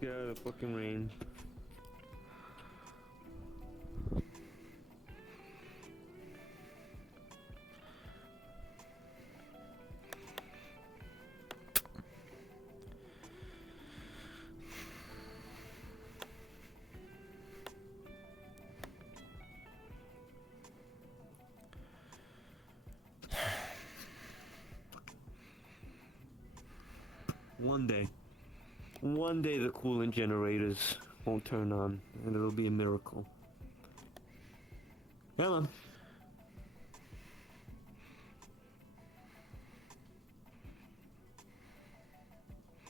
get out of the fucking rain. One day the coolant generators won't turn on, and it'll be a miracle. Come on.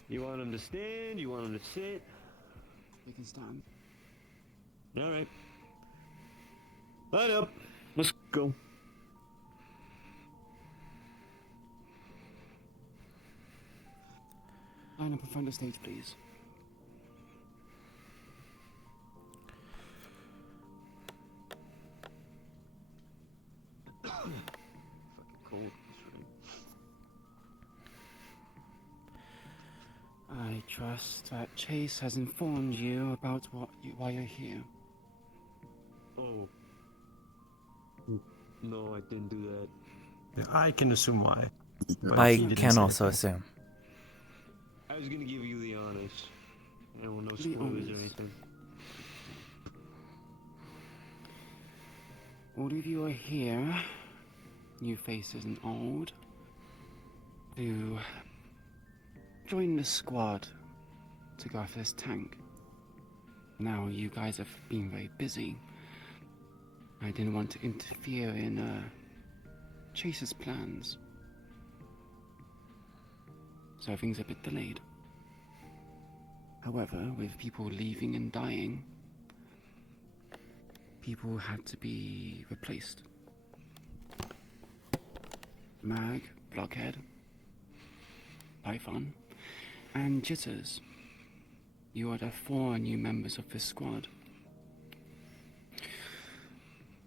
You want him to stand? You want him to sit? We can stand. Alright. Line up. Let's go. Line up in front of the stage, please. Fucking cold. I trust that Chase has informed you about why you're here. Oh. No, I didn't do that. Yeah, I can assume why. but I he didn't can say also anything. assume. I was gonna give you the honest. Well, no The spoilers or honest. anything. All of you are here, new faces and old, to join the squad to go after this tank. Now, you guys have been very busy. I didn't want to interfere in Chase's plans. So things are a bit delayed. However, with people leaving and dying, people had to be replaced. Mag, Blockhead, Python, and Jitters. You are the 4 new members of this squad.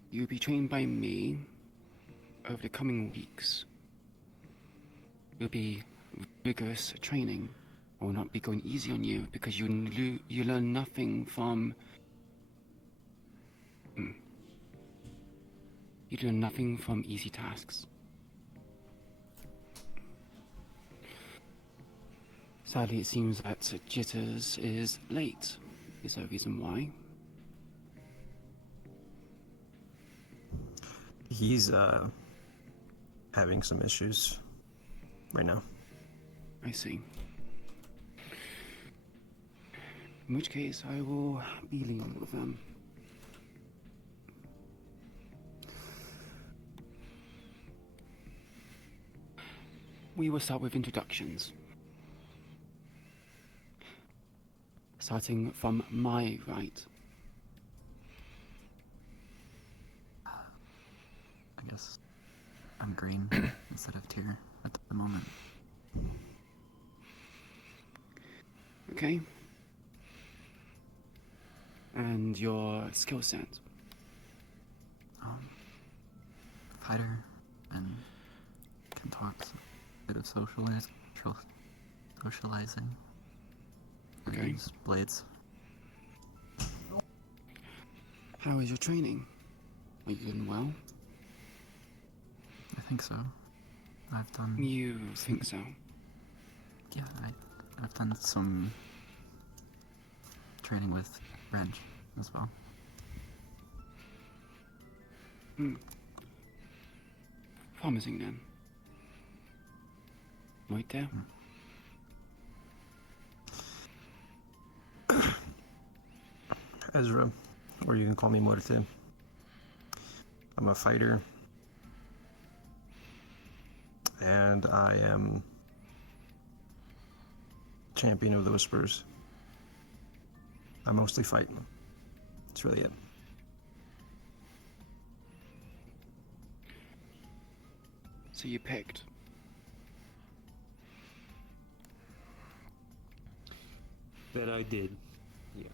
You'll be trained by me over the coming weeks. You'll be rigorous training. I will not be going easy on you because you learn nothing from... You learn nothing from easy tasks. Sadly, it seems that Jitters is late. Is there a reason why? He's having some issues right now. I see. In which case, I will be lenient with them. We will start with introductions. Starting from my right. I guess I'm green instead of tier at the moment. Okay. And your skill set. Fighter and can talk a bit of socializing. I Okay. use blades. How is your training? Are you doing well? I think so. I've done. You think so? Yeah, I've done some training with wrench as well. Promising then. Right there. Ezra, or you can call me Muerte. I'm a fighter, and I am champion of the Whispers. I mostly fight. That's really it. So you picked. That I did. Yeah.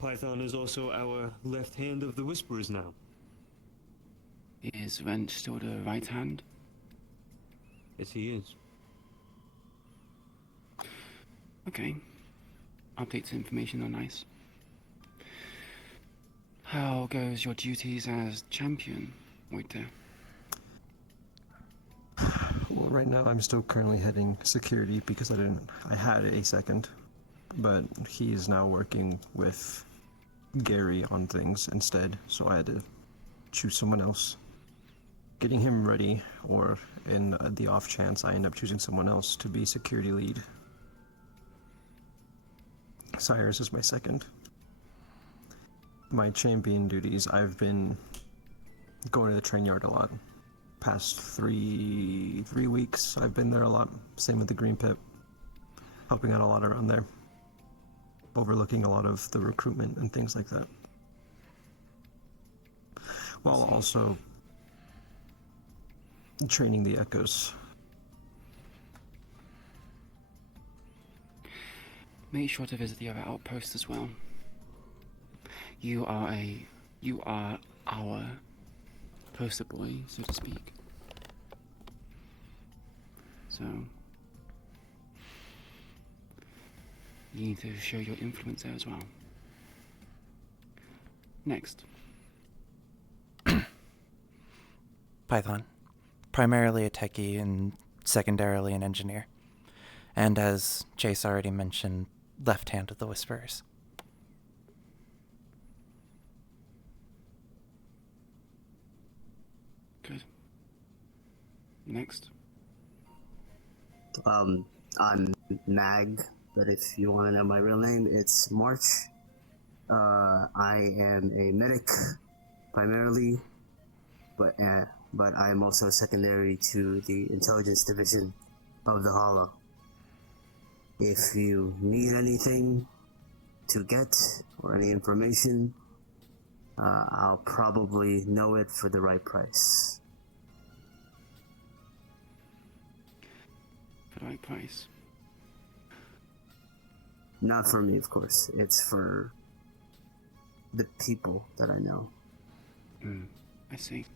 Python is also our left hand of the Whisperers now. Is Wrench still the right hand? Yes, he is. Okay. Updates information are nice. How goes your duties as champion, Waiter? Well, right now I'm still currently heading security because I had a second, but he is now working with Gary on things instead, so I had to choose someone else. Getting him ready, or in the off chance I end up choosing someone else to be security lead. Cyrus is my second. My champion duties, I've been going to the train yard a lot. Past three weeks, I've been there a lot. Same with the Green Pit. Helping out a lot around there. Overlooking a lot of the recruitment and things like that. While also training the Echoes. Make sure to visit the other outposts as well. You are our poster boy, so to speak. So you need to show your influence there as well. Next. Python. Primarily a techie and secondarily an engineer. And as Chase already mentioned, left hand of the Whisperers. Good. Next. I'm Mag, but if you want to know my real name, it's March. I am a medic primarily, but I am also secondary to the intelligence division of the Hollow. If you need anything to get or any information, I'll probably know it for the right price. For the right price. Not for me, of course. It's for the people that I know. I see.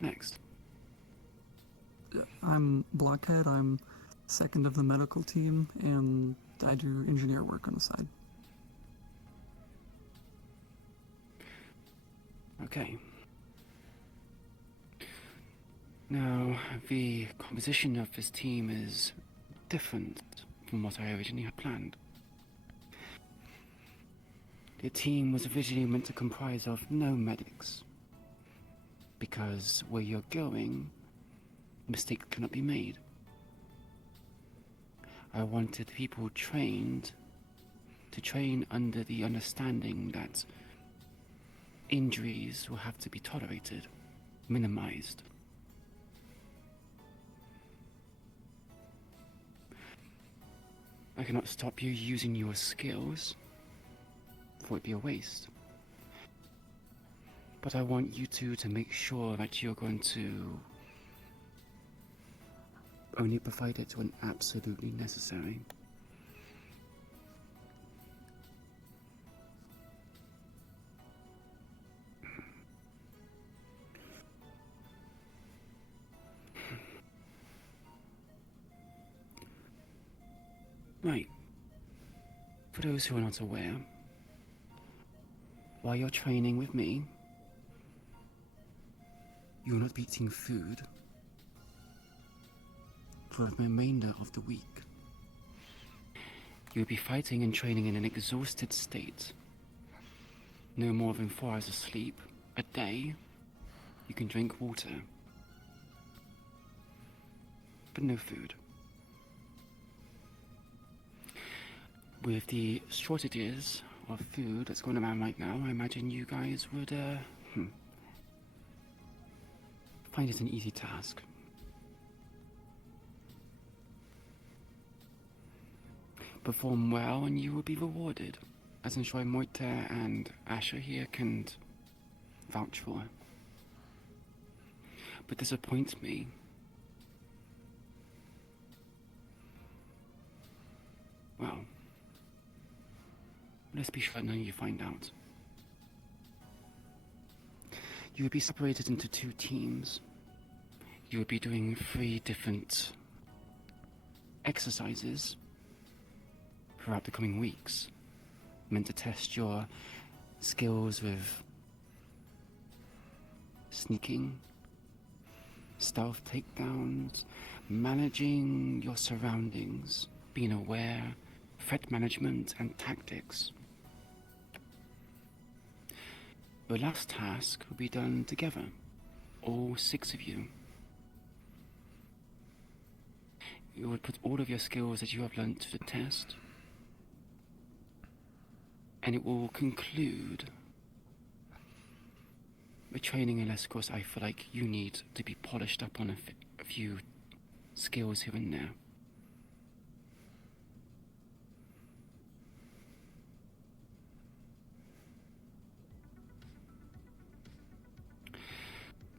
Next. I'm Blockhead. I'm second of the medical team, and I do engineer work on the side. Okay. Now, the composition of this team is different from what I originally had planned. The team was originally meant to comprise of no medics, because where you're going, mistakes cannot be made. I wanted people trained to train under the understanding that injuries will have to be tolerated, minimized. I cannot stop you using your skills, for it'd be a waste. But I want you two to make sure that you're going to only provide it when absolutely necessary. Right. For those who are not aware, while you're training with me, you will not be eating food for the remainder of the week. You will be fighting and training in an exhausted state. No more than 4 hours of sleep a day. You can drink water, but no food. With the shortages of food that's going around right now, I imagine you guys would find it an easy task. Perform well and you will be rewarded, as I'm sure Moita and Asher here can vouch for. But disappoint me. Well, let's be sure none of you find out. You will be separated into 2 teams. you will be doing 3 different exercises throughout the coming weeks, meant to test your skills with sneaking, stealth takedowns, managing your surroundings, being aware, threat management, and tactics. Your last task will be done together, all 6 of you. You will put all of your skills that you have learned to the test, and it will conclude with training, unless of course I feel like you need to be polished up on a few skills here and there.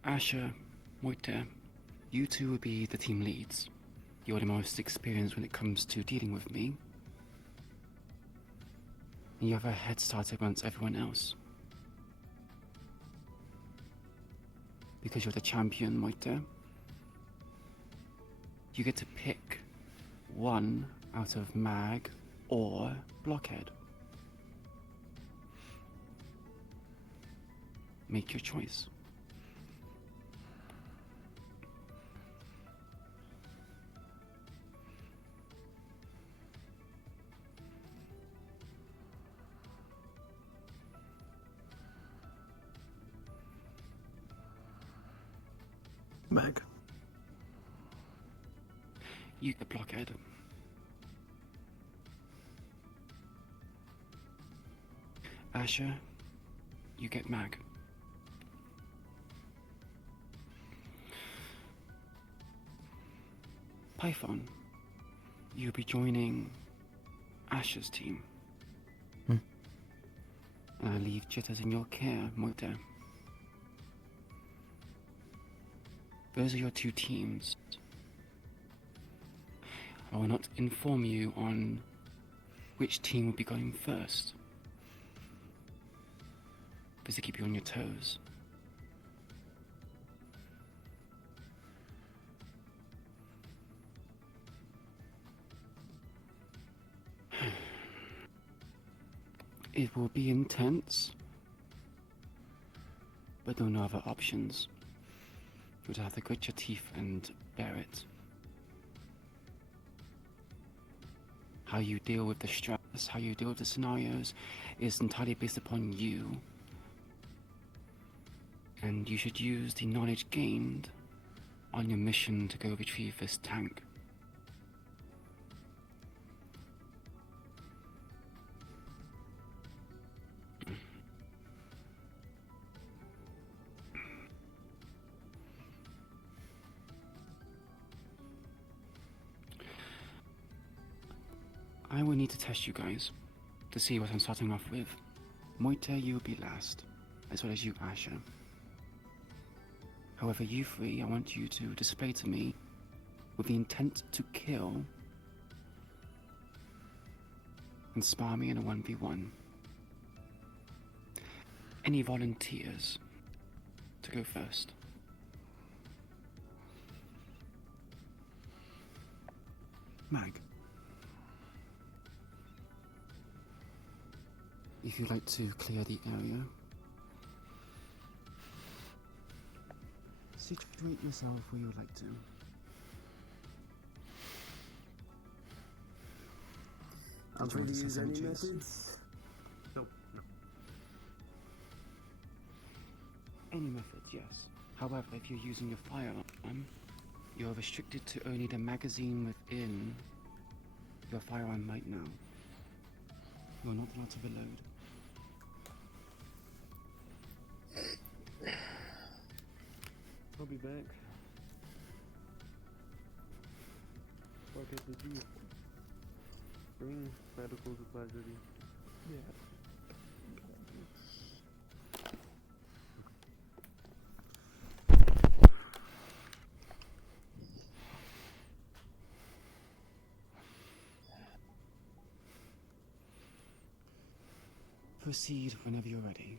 Asher, Moita, you two will be the team leads. You're the most experienced when it comes to dealing with me. And you have a head start against everyone else. Because you're the champion, Moita, you get to pick one out of Mag or Blockhead. Make your choice. Mag. You get Blockhead. Asher, you get Mag. Python, you'll be joining Asher's team. Hmm. And I leave Jitters in your care, Moita. Those are your 2 teams. I will not inform you on which team will be going first, because to keep you on your toes. It will be intense, but there are no other options. You would have to grit your teeth and bear it. How you deal with the stress, how you deal with the scenarios is entirely based upon you. And you should use the knowledge gained on your mission to go retrieve this tank. I will need to test you guys to see what I'm starting off with. Moita, you will be last, as well as you, Asher. However, you 3, I want you to display to me, with the intent to kill, and spar me in a 1v1. Any volunteers to go first? Mag. If you'd like to clear the area, situate yourself where you would like to. I'm Did you free want to to say use any something, Chase? methods? Nope. No. Any methods, yes. However, if you're using your firearm, you're restricted to only the magazine within your firearm right now. You're not allowed to reload. I'll be back. What did you do? Bring medical supplies with you. Yeah. Proceed whenever you're ready.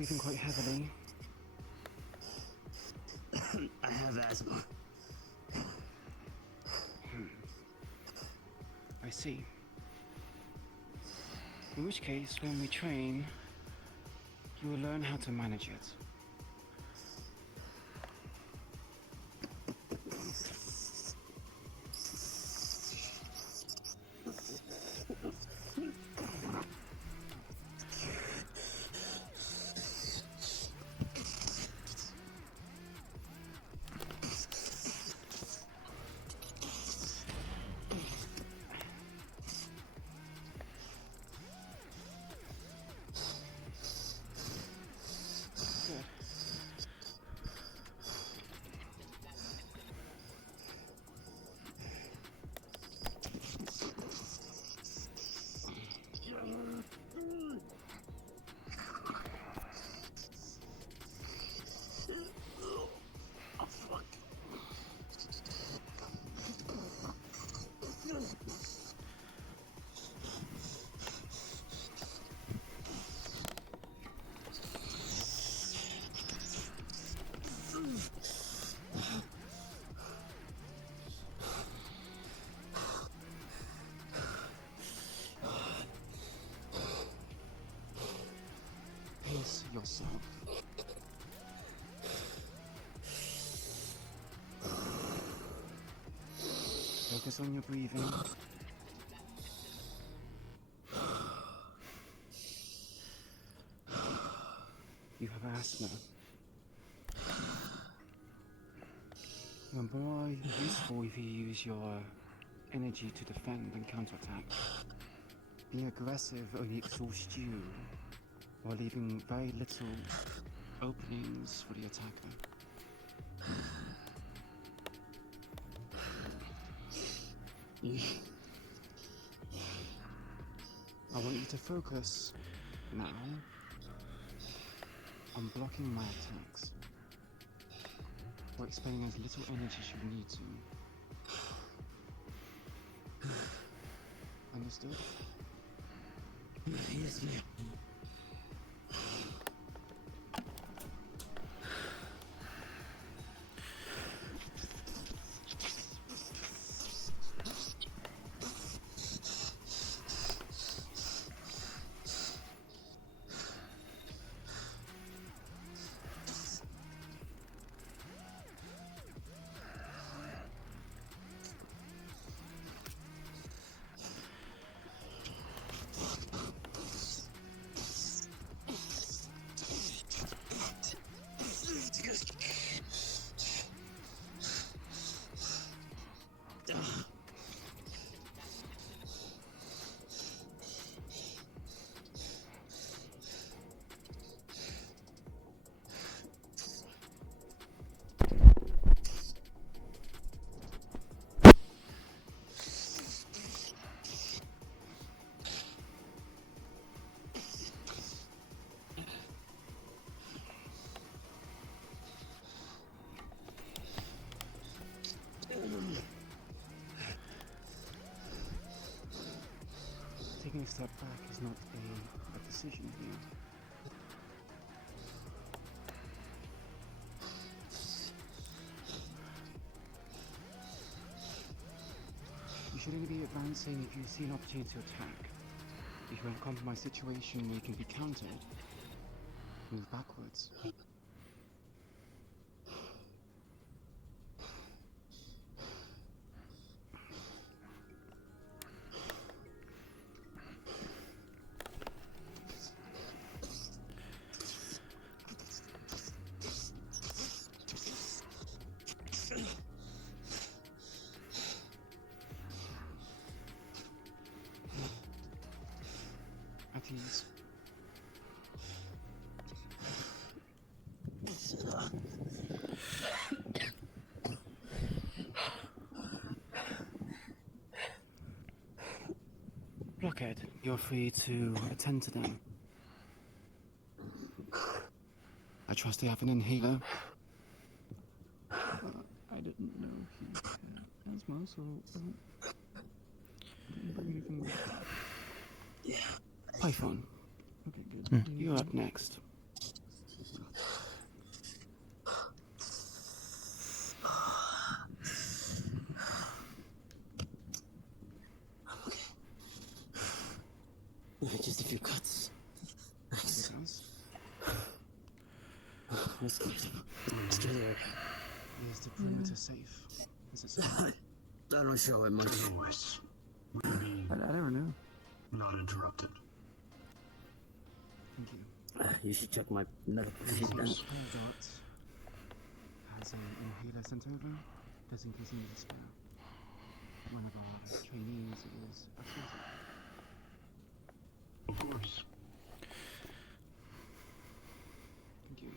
breathing quite heavily. I have asthma. I see. In which case, when we train, you will learn how to manage it. Good. Pace yourself. Focus on your breathing. You have asthma. You're more useful if you use your energy to defend and counterattack. Being aggressive only exhausts you, while leaving very little openings for the attacker. I want you to focus now on blocking my attacks, or expending as little energy as you need to. Understood? Yes, ma'am. Taking a step back is not a decision here. You should only be advancing if you see an opportunity to attack. If you're in a compromised situation where you can be countered, move backwards. At ease. Blockhead, you're free to attend to them. I trust you have an inhaler. I didn't know he had asthma, so I didn't bring anything with me. Python, Okay, good. you're up next. Let's get there. Is the perimeter safe? Is it safe? I don't show it much. Voice would be I never knew. not interrupted. Thank you. You should check my medical sheet then. Has an inhaler sent over, just in case you need a spare. One of our trainees is affected. Of course. Thank you.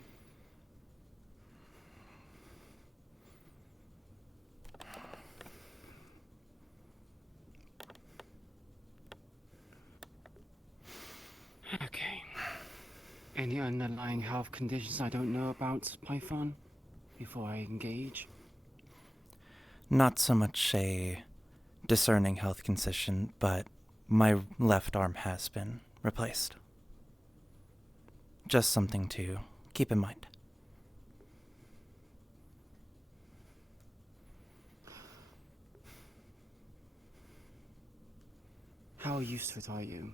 Okay. Any underlying health conditions I don't know about, Python, before I engage? Not so much a discerning health condition, but my left arm has been replaced. Just something to keep in mind. How used to it are you?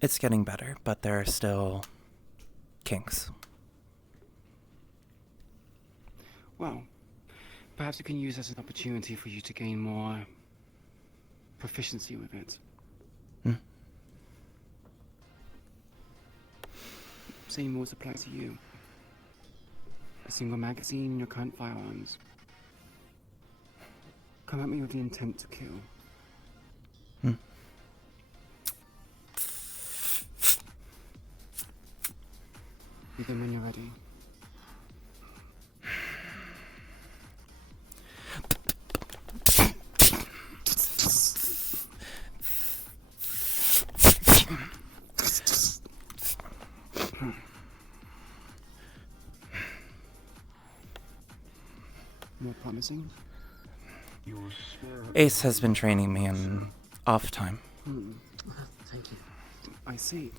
It's getting better, but there are still kinks. Well, perhaps it can use as an opportunity for you to gain more proficiency with it. Same rules apply to you. A single magazine in your current firearms. Come at me with the intent to kill. Begin when you're ready. More promising? Ace has been training me in off time. Thank you. I see.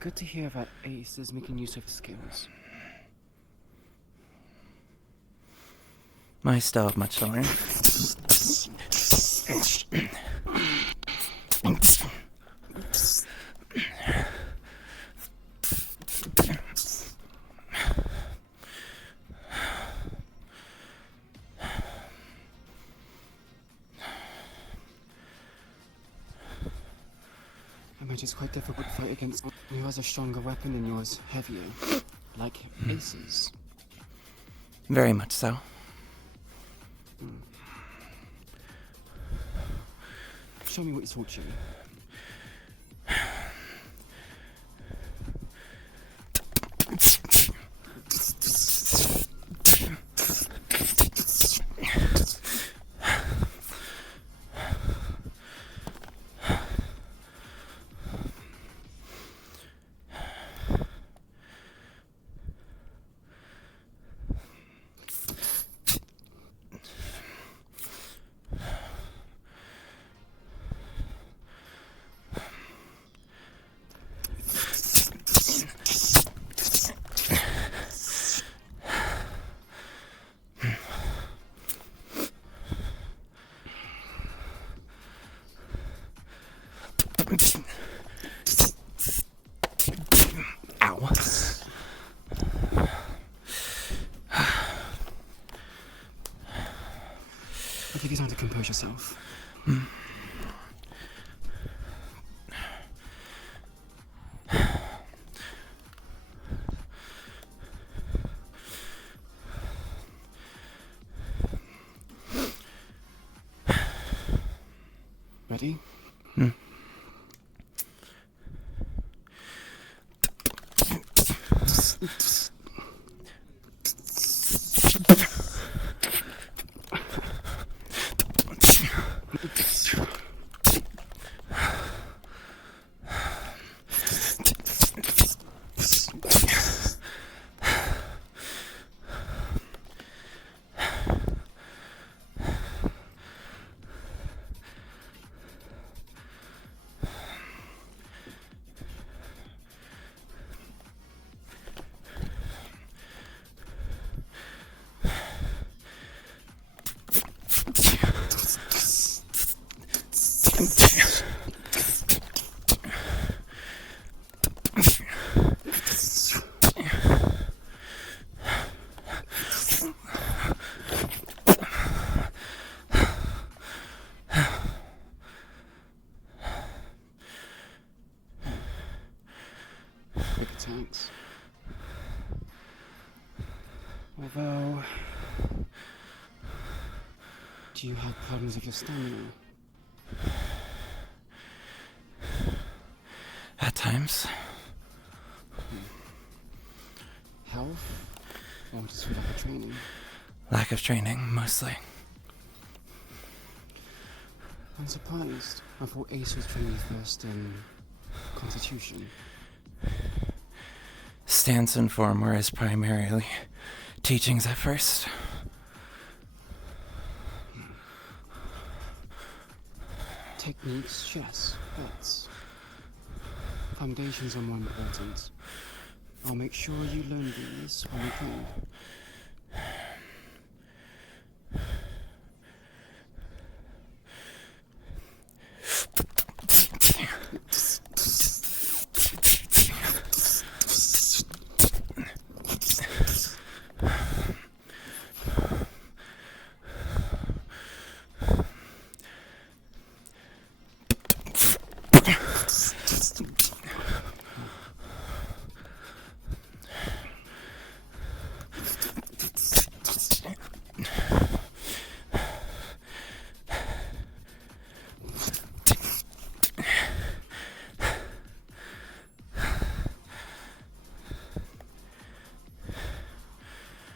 Good to hear that Ace is making use of his skills. I still have much to learn. I imagine it's quite difficult to fight against someone who has a stronger weapon than yours, heavier, like Ace's. Very much so. Show me what he taught you. Ow. I'll give you time to compose yourself. Ready? quick attacks. Although, do you have problems with your stamina? At times. Health? Or just for lack of training? Lack of training, mostly. I'm surprised. I thought Ace was training first in Constitution. Stance and form were his primarily teachings at first. Techniques, yes, but foundations are more important. I'll make sure you learn these when we train.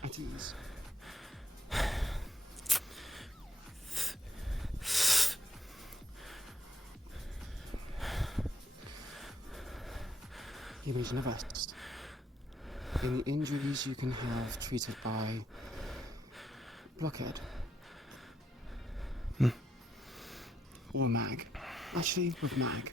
At ease. You mentioned a vest. Any injuries you can have treated by blockhead. Or mag. Actually, with mag.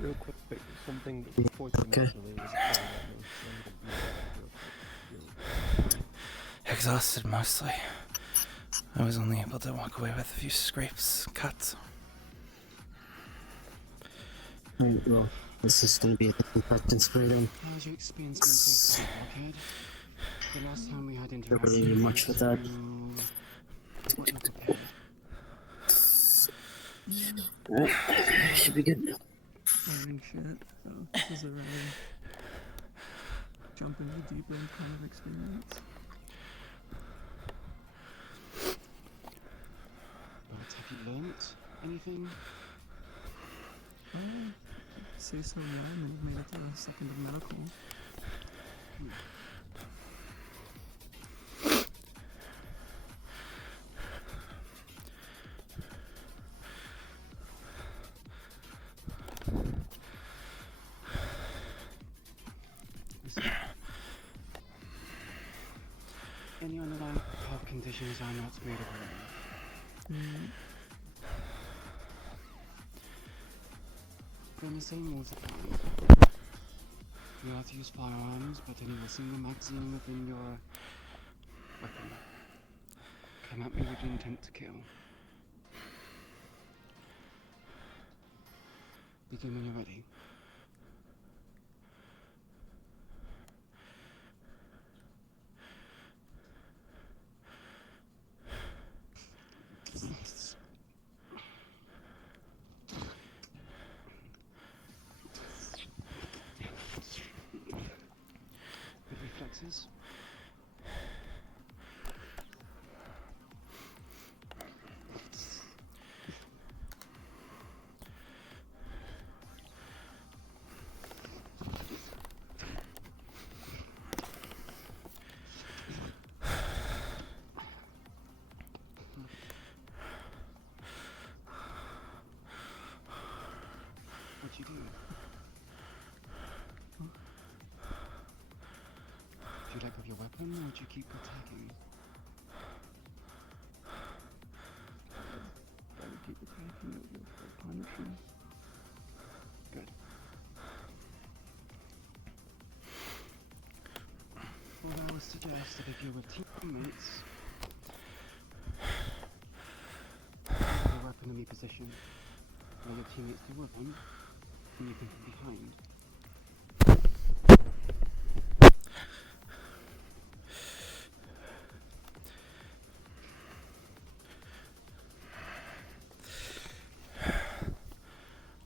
Real quick, something before you Okay. mentioned it was Exhausted mostly. I was only able to walk away with a few scrapes, cuts. Alright, well, this is gonna be a disinfectant spray then. How was your experience being so blockhead? The last time we had Not interaction. really much with that. What you prepared. Alright, should be good. Holy shit. So this is a really jump into the deep end kind of experience. But have you learnt anything? Well, say so now, and made it to the second of medical. Listen. Any underlying health conditions I'm not made aware of? They're in the same rules apply. You have to use firearms, but only a single magazine within your weapon. Come at me with the intent to kill. Begin when you're ready. Good reflexes. What'd you do? Did you let go of your weapon, or did you keep attacking? I would keep attacking it with the punishing. Good. Well, I would suggest that if you're with teammates, have your weapon in the position while your teammates do with them, anything you can from behind.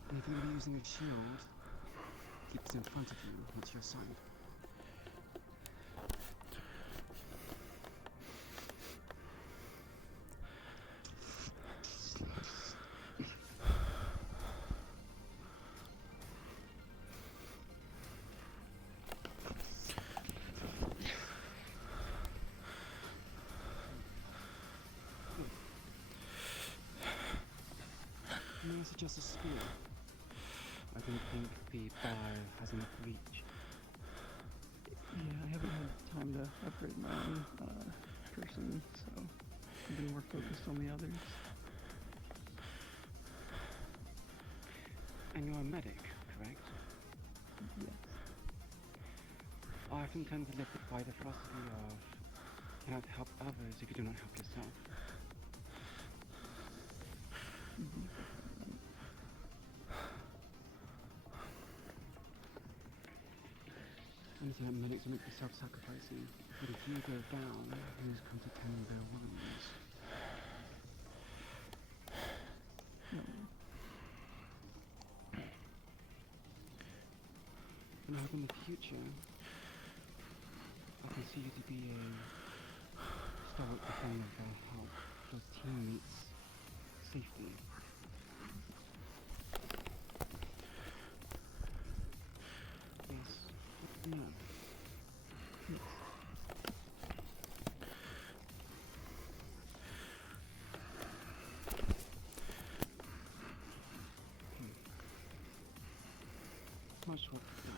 And if you're going to be using a shield, keep it in front of you, not to your side. May I suggest a spear? I don't think the bar has enough reach. Yeah, I haven't had time to upgrade my own person, so I've been more focused on the others. And you're a medic, correct? Yes. I often tend to live by the philosophy of cannot help others if you do not help yourself. I understand that medics are meant to be self-sacrificing, but if you go down, who's come to tend their wounds? No. And I hope in the future, I can see you to be a stalwart defender that will help those teammates safely. Yes. No. Yes. Much work to do.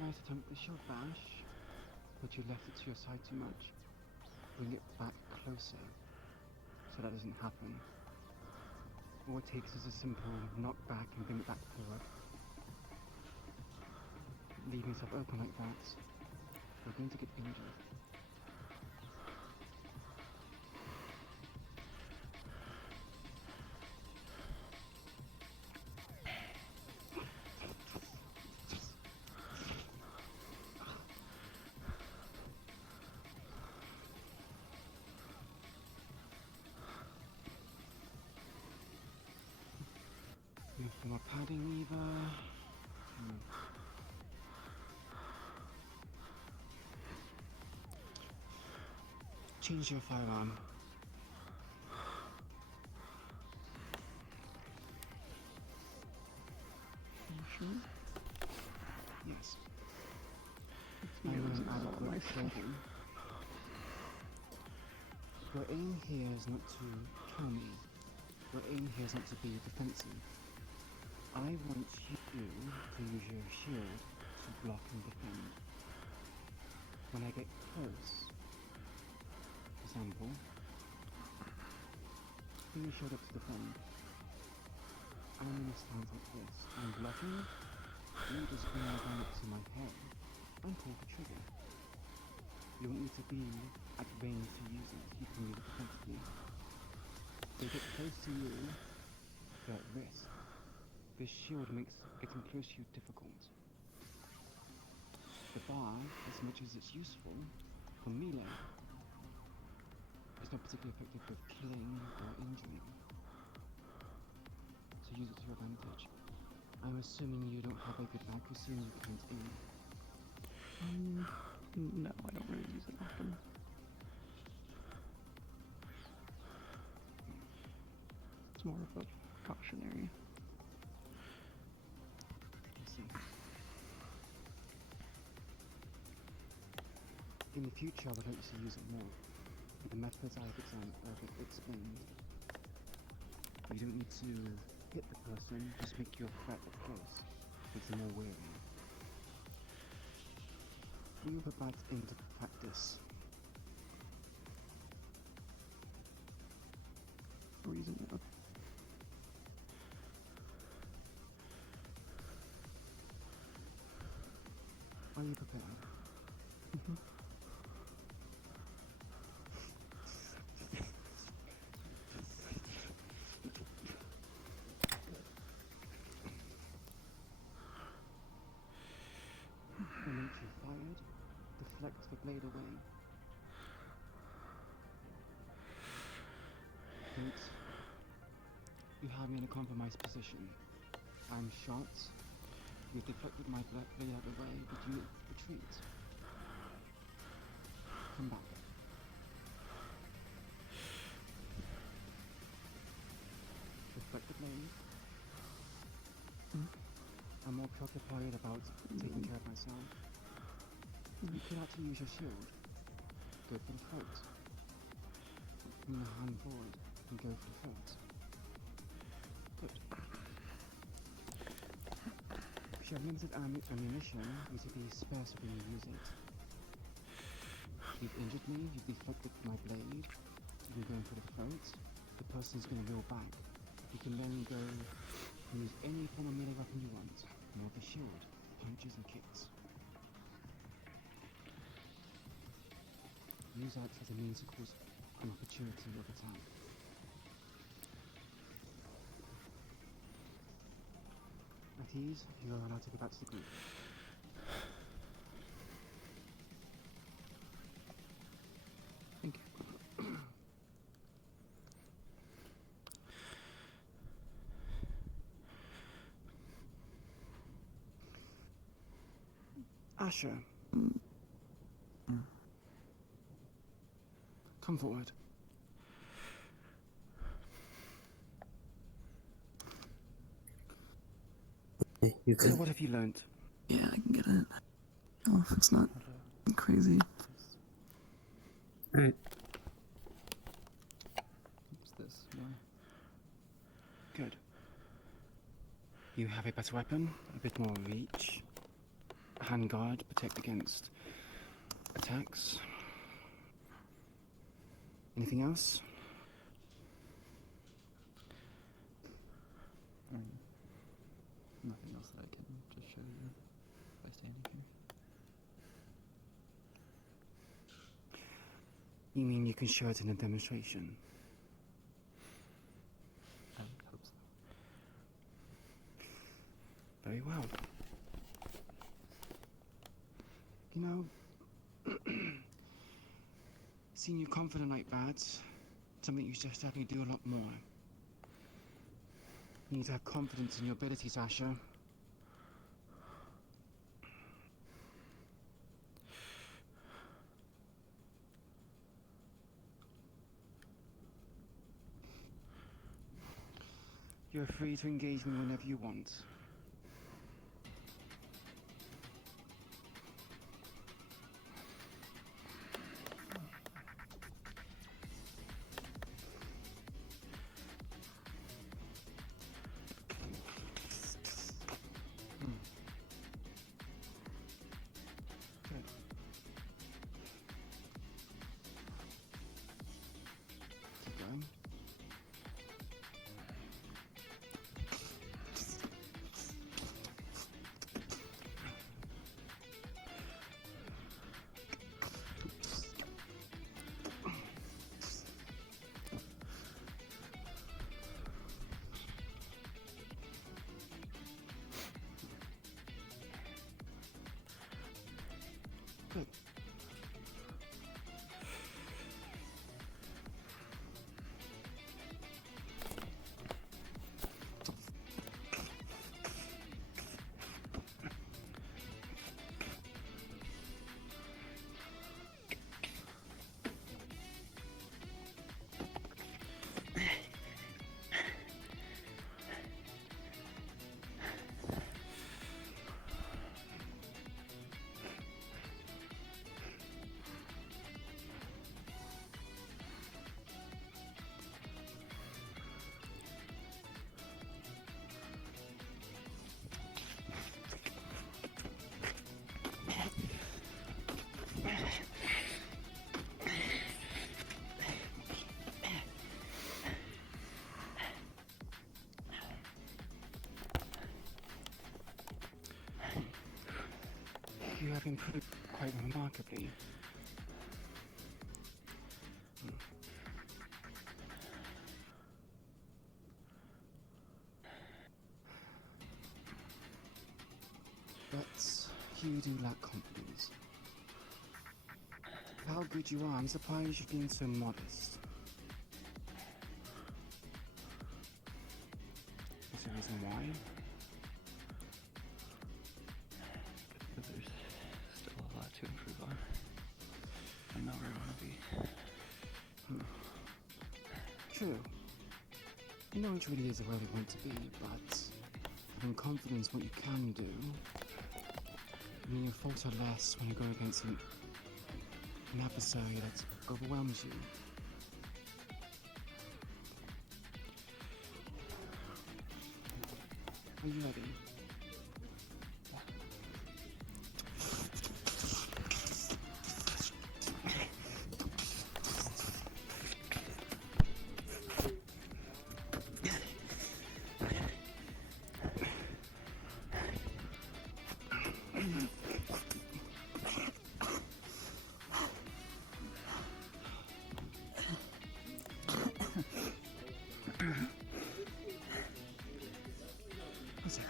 Nice attempt at the shield bash, but you left it to your side too much. Bring it back closer, so that doesn't happen. All it takes is a simple knock back and bring it back forward. Leaving yourself open like that, you're going to get injured. No more padding either. Change your firearm. Are you sure? Yes. It's I me know losing an all my adequate stuff. training. Your aim here is not to kill me. Your aim here is not to be defensive. I want you to use your shield to block and defend. When I get close, for example, bring your shield up to defend. I'm in a stance like this. I'm blocking. You just bring your gun up to my head and pull the trigger. You don't need to be at range to use it. You can use it defensively. They get close to you, you're at risk. This shield makes getting close to you difficult. The bar, as much as it's useful for melee, is not particularly effective with killing or injuring. So use it to your advantage. I'm assuming you don't have a good accuracy and you can't aim. No, I don't really use it often. It's more of a cautionary. I see. In the future, I would like to use it more. With the methods I've explained. You don't need to hit the person, just make your threat up close. Makes them more wary. We will put that into practice Are you prepared? When you fired, deflect the blade away. Pete, you have me in a compromised position. I'm shot. You deflected my blade out of the way. Would you retreat? Come back. Deflect the blade. I'm more preoccupied about taking care of myself. You could actually use your shield. Go for the throat. Bring your hand forward and go for the throat. Good. If you have limited ammunition, you should be sparse when you use it. You've injured me, you've deflected my blade, you're going for the throat, the person's going to reel back. You can then go and use any form of melee weapon you want, more the shield, punches and kicks. Use that as a means to cause an opportunity of attack. At ease, you are allowed to go back to the group. Thank you. Asher. Come forward. You So could. what have you learnt? Yeah, I can get it. Oh, if it's not crazy. Alright. What's this? More? Good. You have a better weapon, a bit more reach. A handguard, protect against attacks. Anything else? Nothing else that I can just show you by standing here. You mean you can show it in a demonstration? I would hope so. Very well. You know, seeing you confident like that, something you just have to do a lot more. You need to have confidence in your abilities, Asher. You're free to engage me whenever you want. Good. Keep going. Good. You have improved quite remarkably. But you do lack confidence. How good you are, I'm surprised you're being so modest. Is there a reason why? But there's still a lot to improve on. I'm not where I want to be. True. No it really is where we want to be, but having confidence in what you can do, I mean, you falter less when you go against an adversary that overwhelms you. Are you ready? That's okay.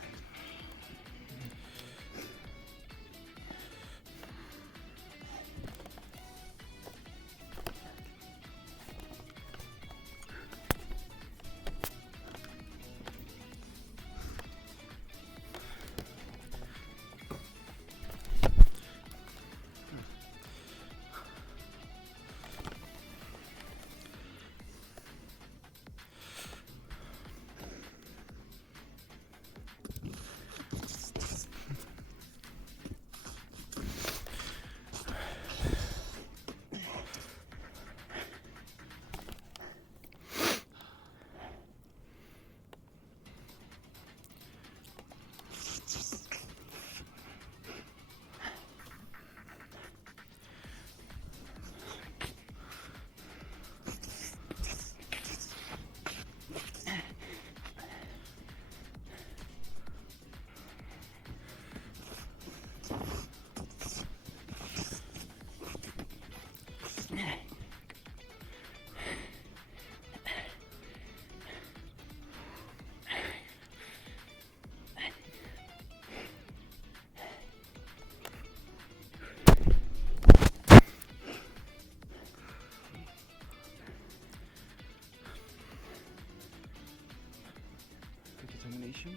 Good determination.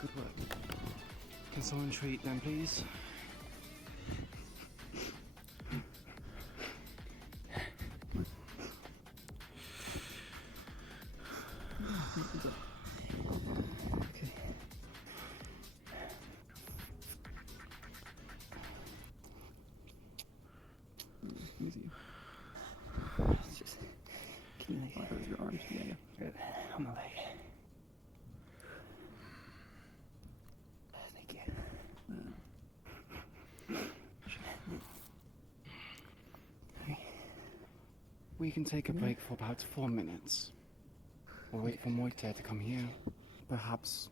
Good work. Can someone treat them, please? Okay. Easy. It's just keep me like your arms. Yeah. Good. On the leg. Thank you. We can take a break for about 4 minutes. We'll wait for Moite to come here. Perhaps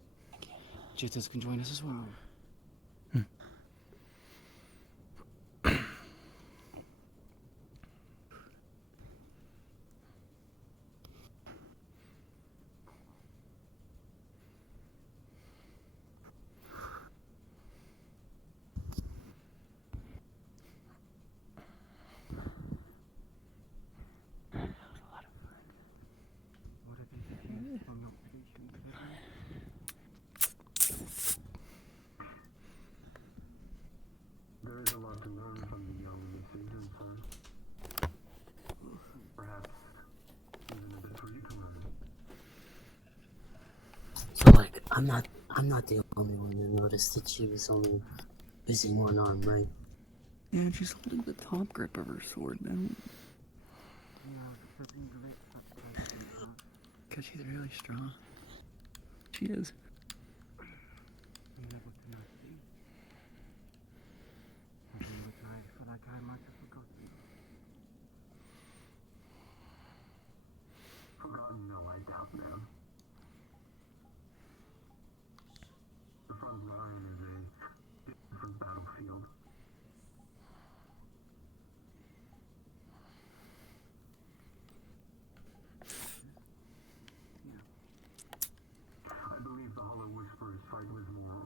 Jitters can join us as well. What have you done? I'm not patient with it. I'm not the only one who noticed that she was only using one arm, right? Yeah, and she's holding the top grip of her sword now. Because she's really strong. She is. Forgotten, no, I doubt, ma'am. The front line is a different battlefield. I believe the Hollow Whisperers fight with more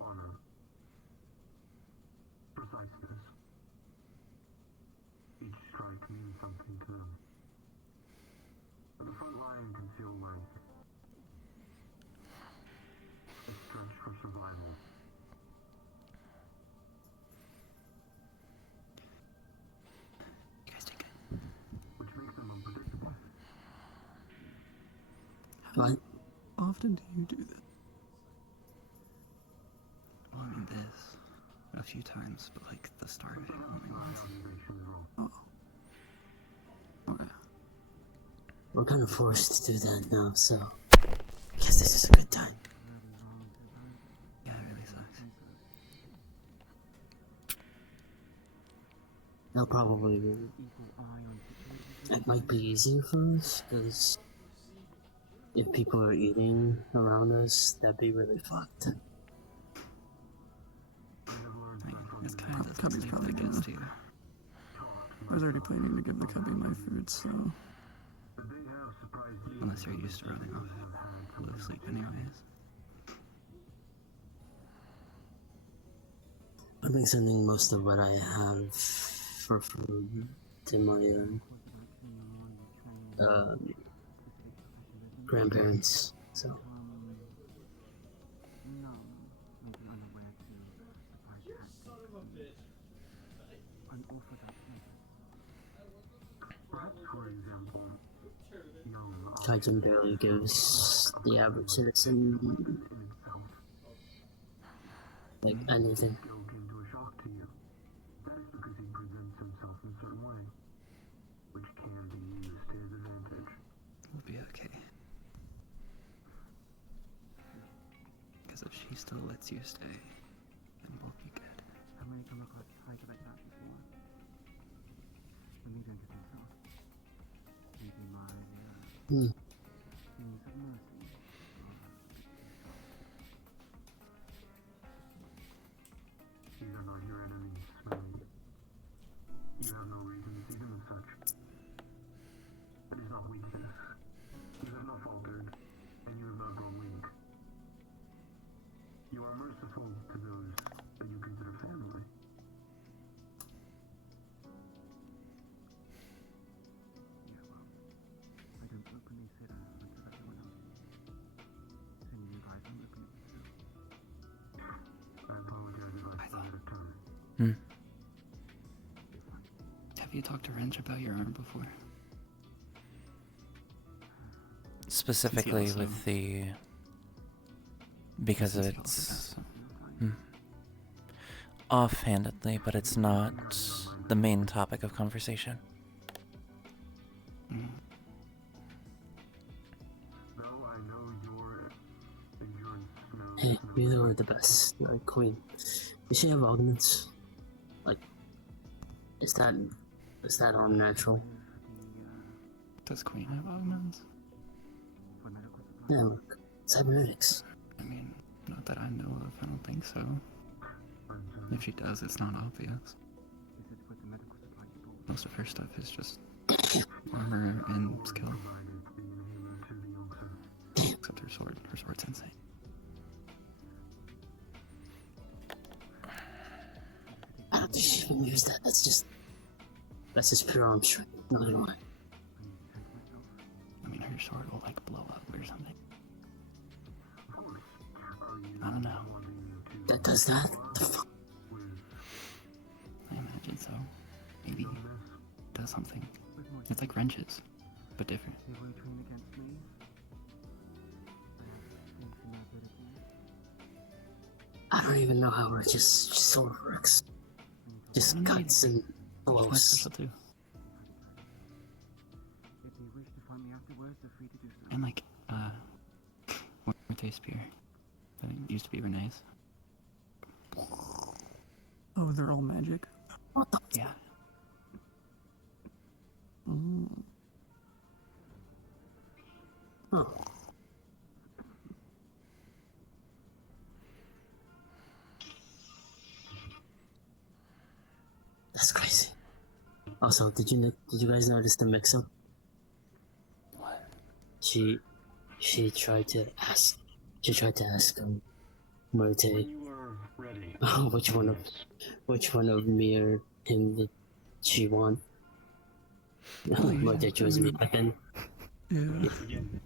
honor, preciseness. Each strike means something to them. But the front line can feel like a stretch for survival. You guys take it. Which makes them unpredictable. What? How often do you do that? Well, I mean this. A few times, but like the start of it only once. Oh. Okay. We're kind of forced to do that now, so I guess this is a good time. Yeah, it really sucks. Now probably it might be easier for us, because if people are eating around us, that'd be really fucked. I mean, it's kind of Cubby's probably against you. I was already planning to give the Cubby my food, so... Unless you're used to running off low sleep anyways. I've been sending most of what I have for food to my grandparents, so... Kaijin barely gives the average citizen like anything. Came to a shock to you. That is because he presents himself in a certain way, which can be used to his advantage. We'll be okay. Because if she still lets you stay, then we'll be good. Hmm. These are not your enemies, Smelly. You have no reason to see them as such. It is not weakness. You have not faltered, and you have not grown weak. You are merciful to those that you consider family. I don't openly say that until everyone else is. And you guys don't openly do. I apologize if I started a turn. Have you talked to Wrench about your arm before? Specifically also- with the... Because Since he also it's... does, so- offhandedly, but it's not the main topic of conversation. Mm. Though I know your endurance knows Hey, no you limit. are the best, queen. Does she have augments? Like, is that arm natural? Does Queen have augments? Yeah, look, cybernetics. I mean, not that I know of, I don't think so. If she does, it's not obvious. Most of her stuff is just armor and skill. Except her sword. Her sword's insane. I don't think she even used that. That's just pure arm strength. Not gonna lie. I mean, her sword will like blow up or something. I don't know. That does that? The fuck? I imagine so. Maybe it does something. It's like wrenches, but different. don't even know how it just sort of works. Just cuts and It's my blows. special too. If you wish to find me afterwards, feel free to do so. And like, more taste beer. That used to be Renee's. Oh, they're all magic? What the? Yeah. Mm. Huh. That's crazy. Also, did you guys notice the mix-up? What? She tried to ask Murte You are ready. which one of me or him did she want. Oh, yeah. Murte chose me, but then Yeah. Again.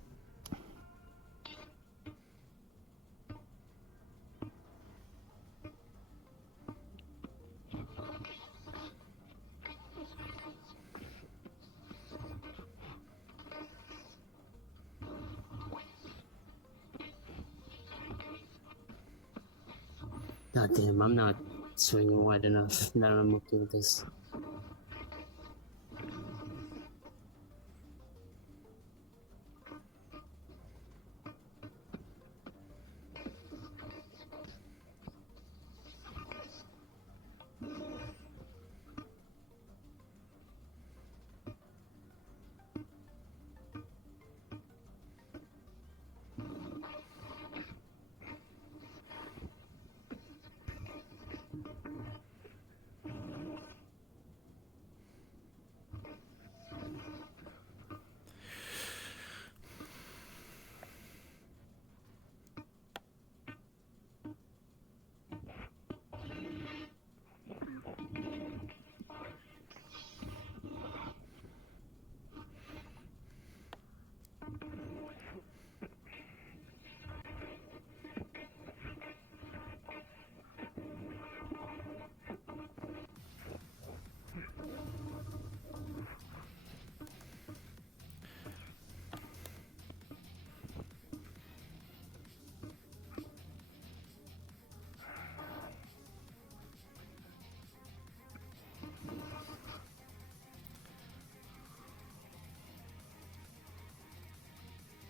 God damn, I'm not swinging wide enough. Now I'm okay with this.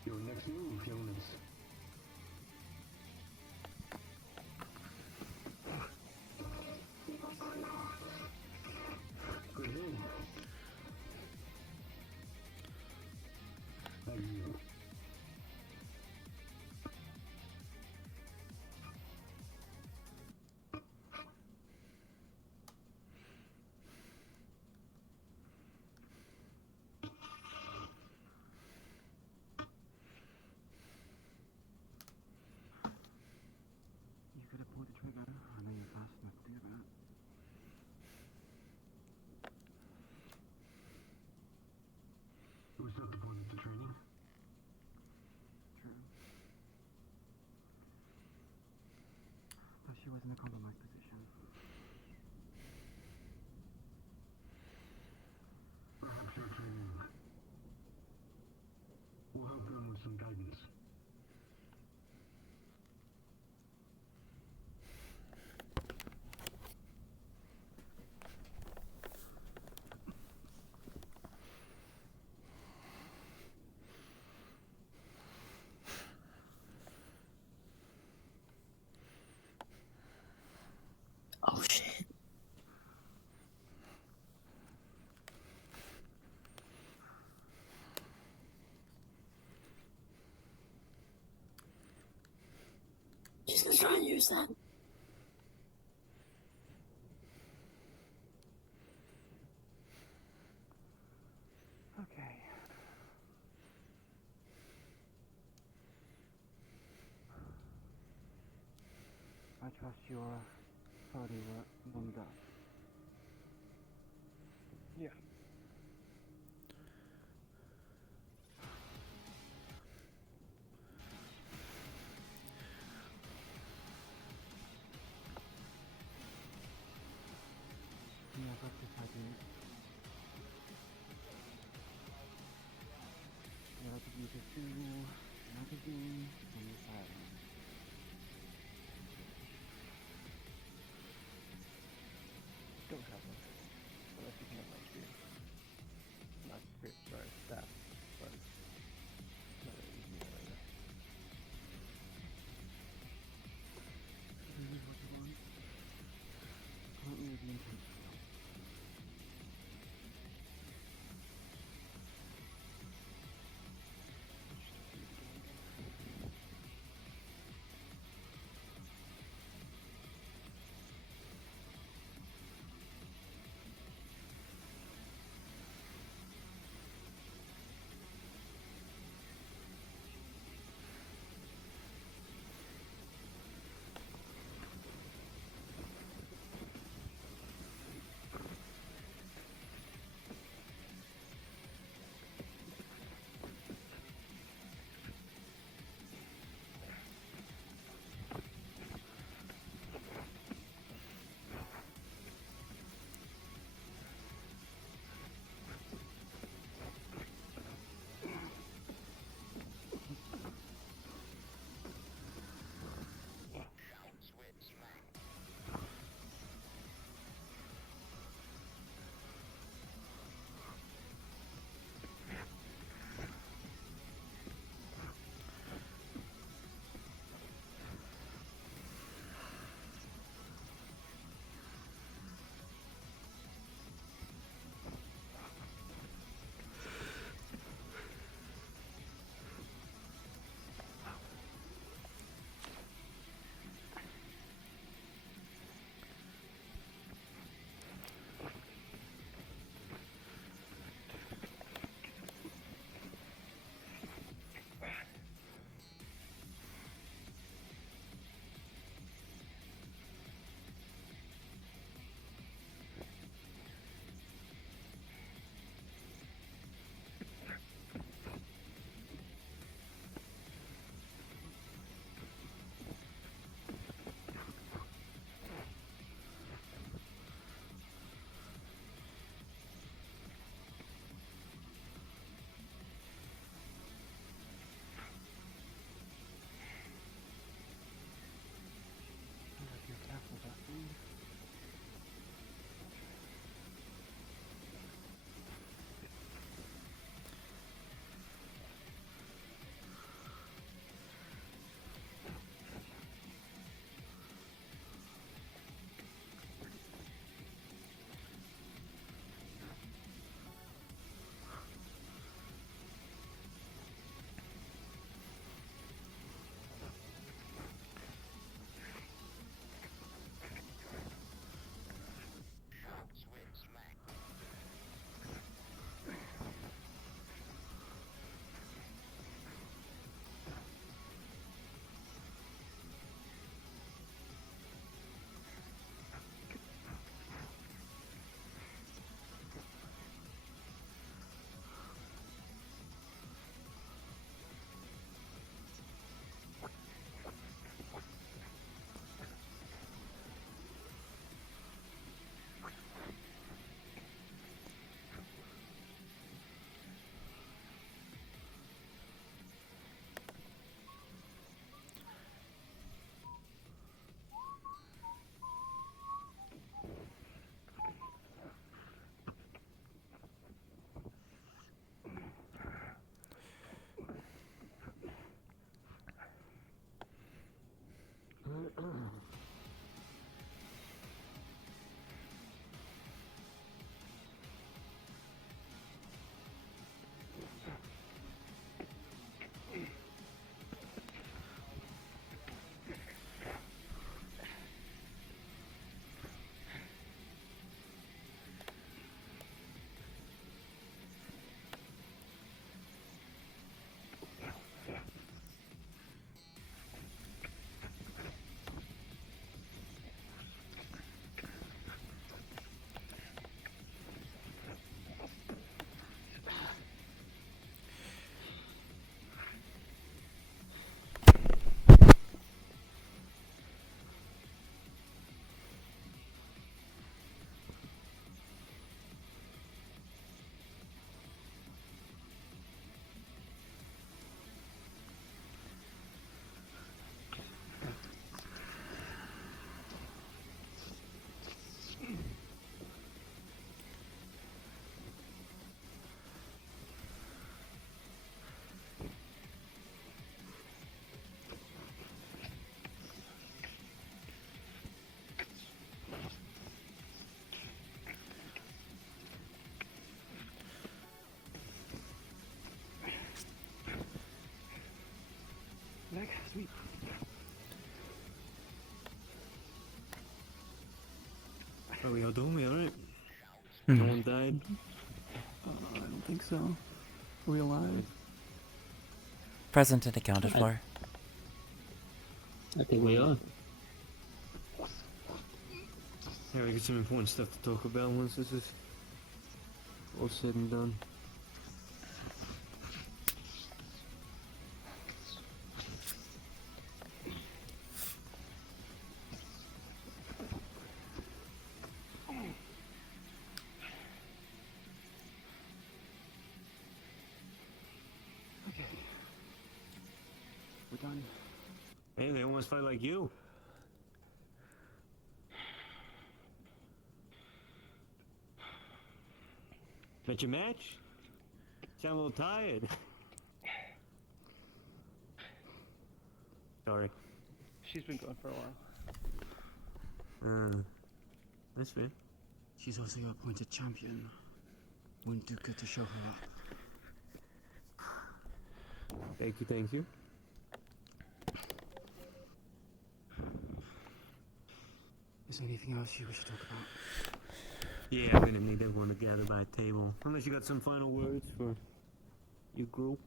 Your next move, Jonas. Good move. I yield. You could have pulled the trigger. I know you're fast enough to do that. Was that the point of the training? True. But she was in a compromised position. Perhaps your training will help them with some guidance. Oh shit. She's gonna try and use that. Okay. I trust your body warmed up. Yeah. Yeah, that's just how it is. You're about to use a single magazine on the side. we all doing? We alright? No one died? I don't think so. Are we alive? Present and accounted for. I think we are. Yeah, we got some important stuff to talk about once this is all said and done. Okay. We're done. Hey, they almost fight like you. Bet your match? Sound a little tired. Sorry. She's been going for a while. That's fair. She's also your appointed champion. Wouldn't do good to show her up. Thank you, thank you. Is there anything else you wish to talk about? Yeah, I'm gonna need everyone to gather by a table. Unless you got some final words for your group.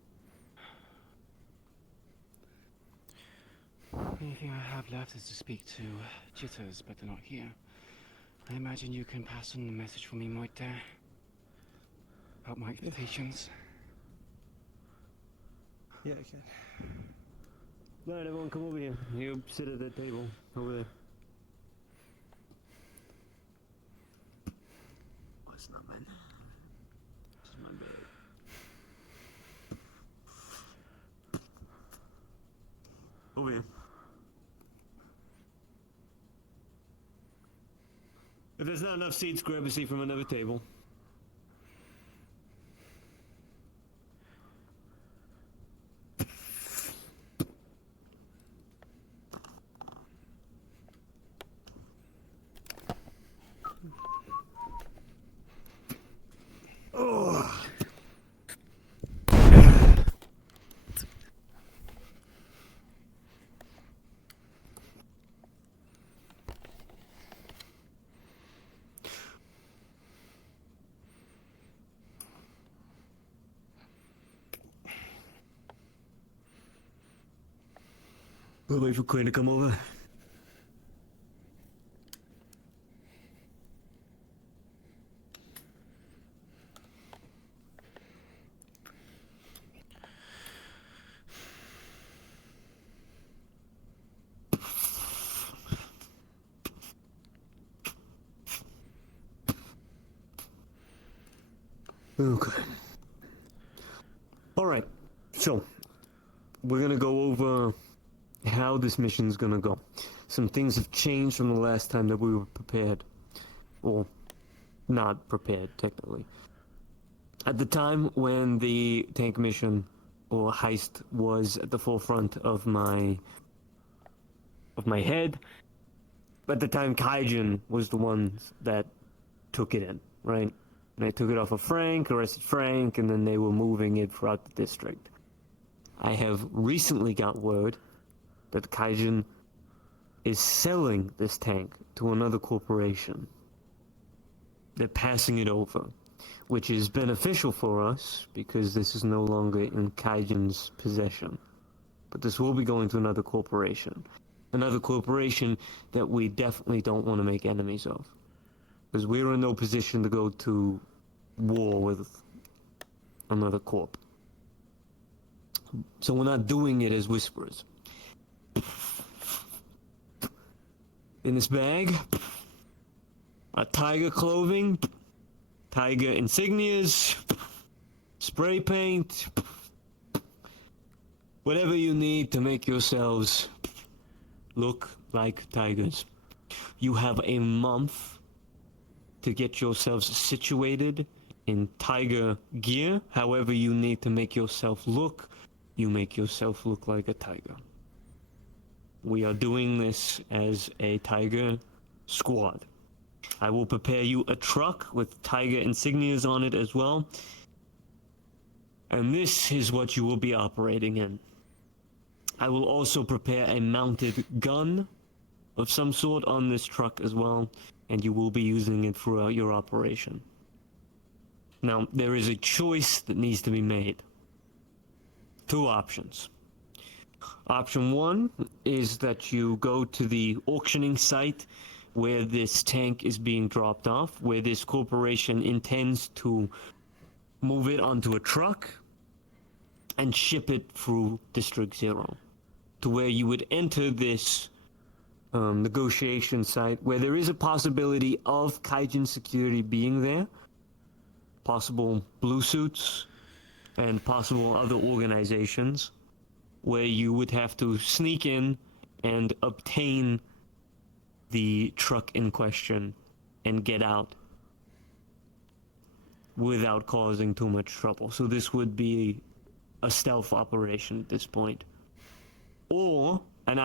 The only thing I have left is to speak to Jitters, but they're not here. I imagine you can pass on the message for me, Moite. About my expectations. Yeah, I can. Alright, everyone come over here. You sit at that table over there. Oh, it's not mine. This is my bag. Over here. If there's not enough seats, grab a seat from another table. We'll wait for Quinn to come over. Okay. Alright, so we're gonna go over how this mission's gonna go. Some things have changed from the last time that we were prepared. Or not prepared, technically. At the time when the tank mission or heist was at the forefront of my head, at the time Kaijin was the ones that took it in, right? And they took it off of Frank, arrested Frank, and then they were moving it throughout the district. I have recently got word that Kaijin is selling this tank to another corporation. They're passing it over, which is beneficial for us because this is no longer in Kaijin's possession. But this will be going to another corporation. Another corporation that we definitely don't want to make enemies of. Because we're in no position to go to war with another corp. So we're not doing it as whisperers. In this bag, a tiger clothing, tiger insignias, spray paint, whatever you need to make yourselves look like tigers. You have a month to get yourselves situated in tiger gear. However you need to make yourself look, you make yourself look like a tiger. We are doing this as a tiger squad. I will prepare you a truck with tiger insignias on it as well. And this is what you will be operating in. I will also prepare a mounted gun of some sort on this truck as well. and you will be using it throughout your operation. Now, there is a choice that needs to be made. Two options. Option one is that you go to the auctioning site where this tank is being dropped off, where this corporation intends to move it onto a truck and ship it through District Zero, to where you would enter this negotiation site where there is a possibility of Kaijin security being there, possible blue suits, and possible other organizations, where you would have to sneak in and obtain the truck in question and get out without causing too much trouble. So this would be a stealth operation at this point. Or, and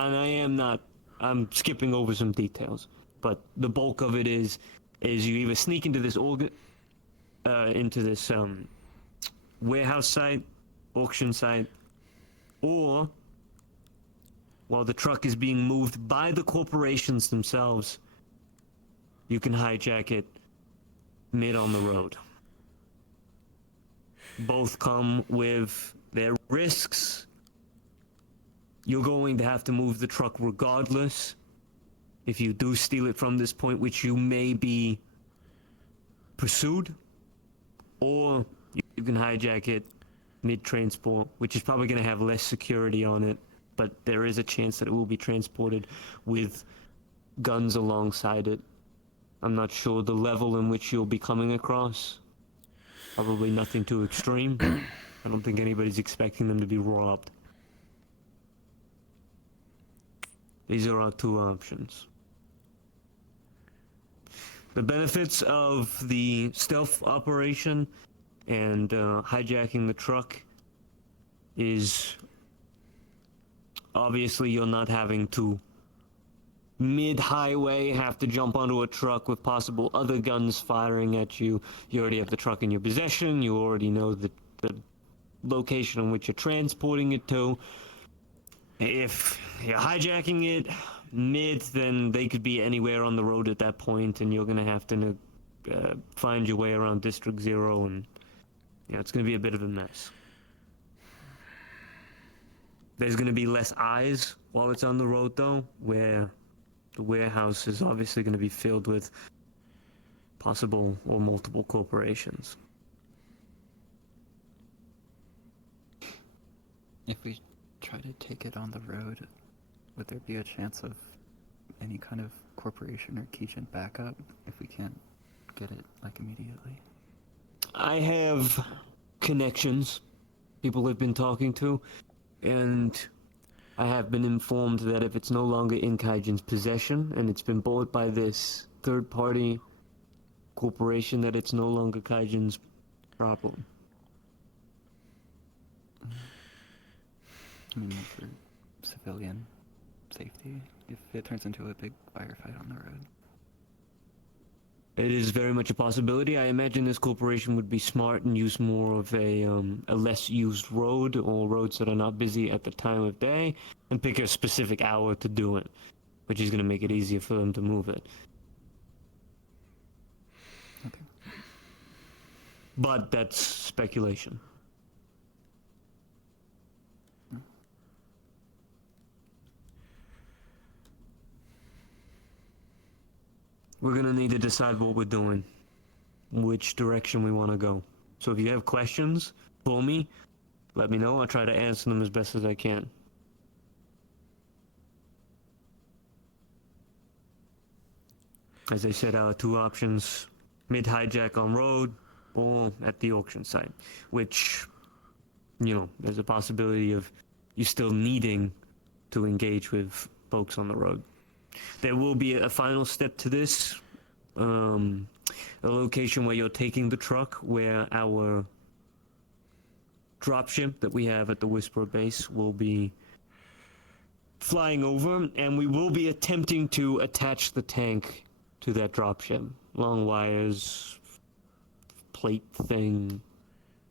I'm skipping over some details, but the bulk of it is you either sneak into this warehouse site, auction site, or while the truck is being moved by the corporations themselves, you can hijack it mid on the road. Both come with their risks. You're going to have to move the truck regardless. If you do steal it from this point, which you may be pursued, or you can hijack it mid-transport, which is probably going to have less security on it, but there is a chance that it will be transported with guns alongside it. I'm not sure the level in which you'll be coming across. Probably nothing too extreme. I don't think anybody's expecting them to be robbed. These are our two options. The benefits of the stealth operation and hijacking the truck is obviously you're not having to mid-highway have to jump onto a truck with possible other guns firing at you. You already have the truck in your possession. You already know the location in which you're transporting it to. If you're hijacking it mid, then they could be anywhere on the road at that point, and you're going to have to find your way around District Zero, and it's going to be a bit of a mess. There's going to be less eyes while it's on the road, though, where the warehouse is obviously going to be filled with possible or multiple corporations. If we try to take it on the road, would there be a chance of any kind of corporation or Kijin backup if we can't get it, immediately? I have connections, people I've been talking to, and I have been informed that if it's no longer in Kaijin's possession and it's been bought by this third-party corporation, that it's no longer Kaijin's problem. I mean, for civilian safety, if it turns into a big firefight on the road. It is very much a possibility. I imagine this corporation would be smart and use more of a less used road, or roads that are not busy at the time of day, and pick a specific hour to do it, which is going to make it easier for them to move it. Okay. But that's speculation. We're going to need to decide what we're doing, which direction we want to go. So if you have questions for me, let me know. I'll try to answer them as best as I can. As I said, our two options, mid-hijack on road or at the auction site, which, there's a possibility of you still needing to engage with folks on the road. There will be a final step to this, a location where you're taking the truck, where our dropship that we have at the Whisper base will be flying over, and we will be attempting to attach the tank to that dropship. Long wires, plate thing,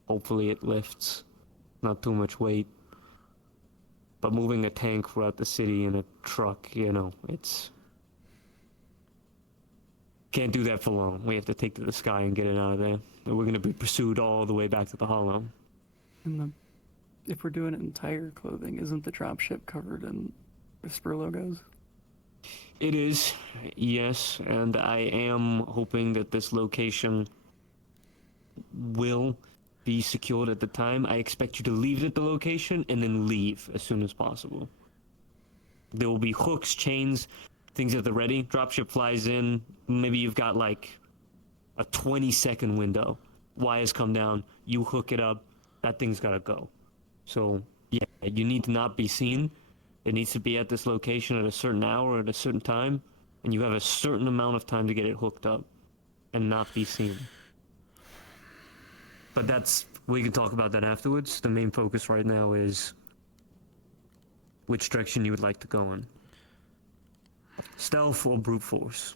hopefully it lifts, not too much weight. But moving a tank throughout the city in a truck, it's can't do that for long. We have to take to the sky and get it out of there. And we're gonna be pursued all the way back to the Hollow. And if we're doing it in tiger clothing, isn't the dropship covered in Whisper logos? It is, yes, and I am hoping that this location will be secured at the time. I expect you to leave at the location and then leave as soon as possible. There will be hooks, chains, things at the ready. Dropship flies in. Maybe you've got like a 20-second window. Wires come down. You hook it up. That thing's gotta go. So yeah, you need to not be seen. It needs to be at this location at a certain hour at a certain time, and you have a certain amount of time to get it hooked up and not be seen. But we can talk about that afterwards. The main focus right now is which direction you would like to go in. Stealth or brute force?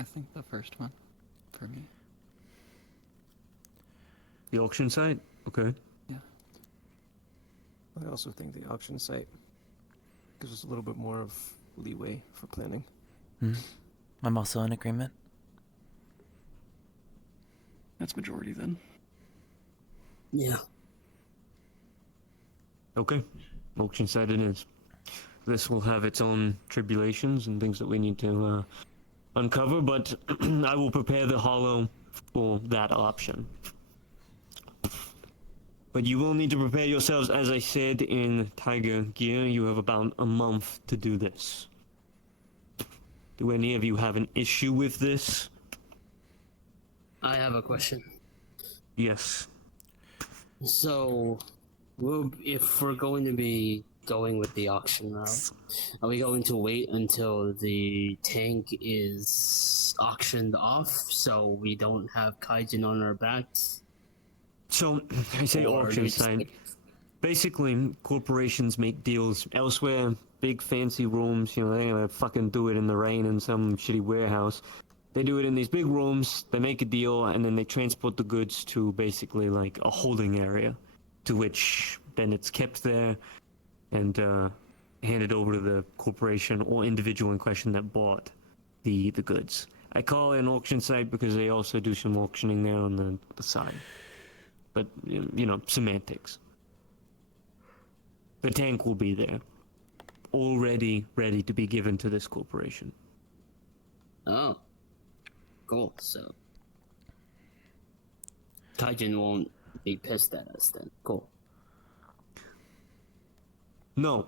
I think the first one, for me. The auction site? Okay. Yeah. I also think the auction site gives us a little bit more of leeway for planning. I'm also in agreement. That's majority then. Yeah. Okay. Auction site it is. This will have its own tribulations and things that we need to uncover, but I will prepare the Hollow for that option. But you will need to prepare yourselves, as I said, in Tiger gear. You have about a month to do this. Do any of you have an issue with this? I have a question. Yes. So, if we're going to be going with the auction route, are we going to wait until the tank is auctioned off so we don't have Kaijin on our backs? So, I say Or do auction we just site. Basically, corporations make deals elsewhere, big fancy rooms, you know, they're gonna fucking do it in the rain in some shitty warehouse. They do it in these big rooms, they make a deal, and then they transport the goods to basically like a holding area, to which then it's kept there and handed over to the corporation or individual in question that bought the goods. I call it an auction site because they also do some auctioning there on the side. But, you know, semantics. The tank will be there, already ready to be given to this corporation. Oh. Cool, so Kaijin won't be pissed at us then. Cool. No,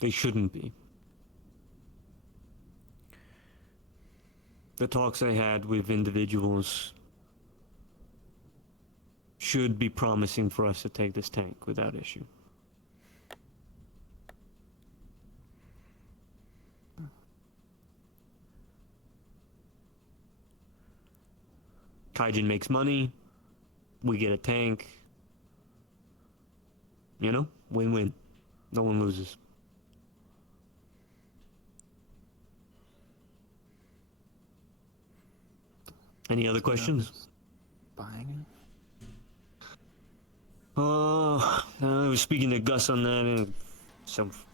they shouldn't be. The talks I had with individuals should be promising for us to take this tank without issue. Kaijin makes money, we get a tank. You know, win-win. No one loses. Any other questions? Buying it? I was speaking to Gus on that, and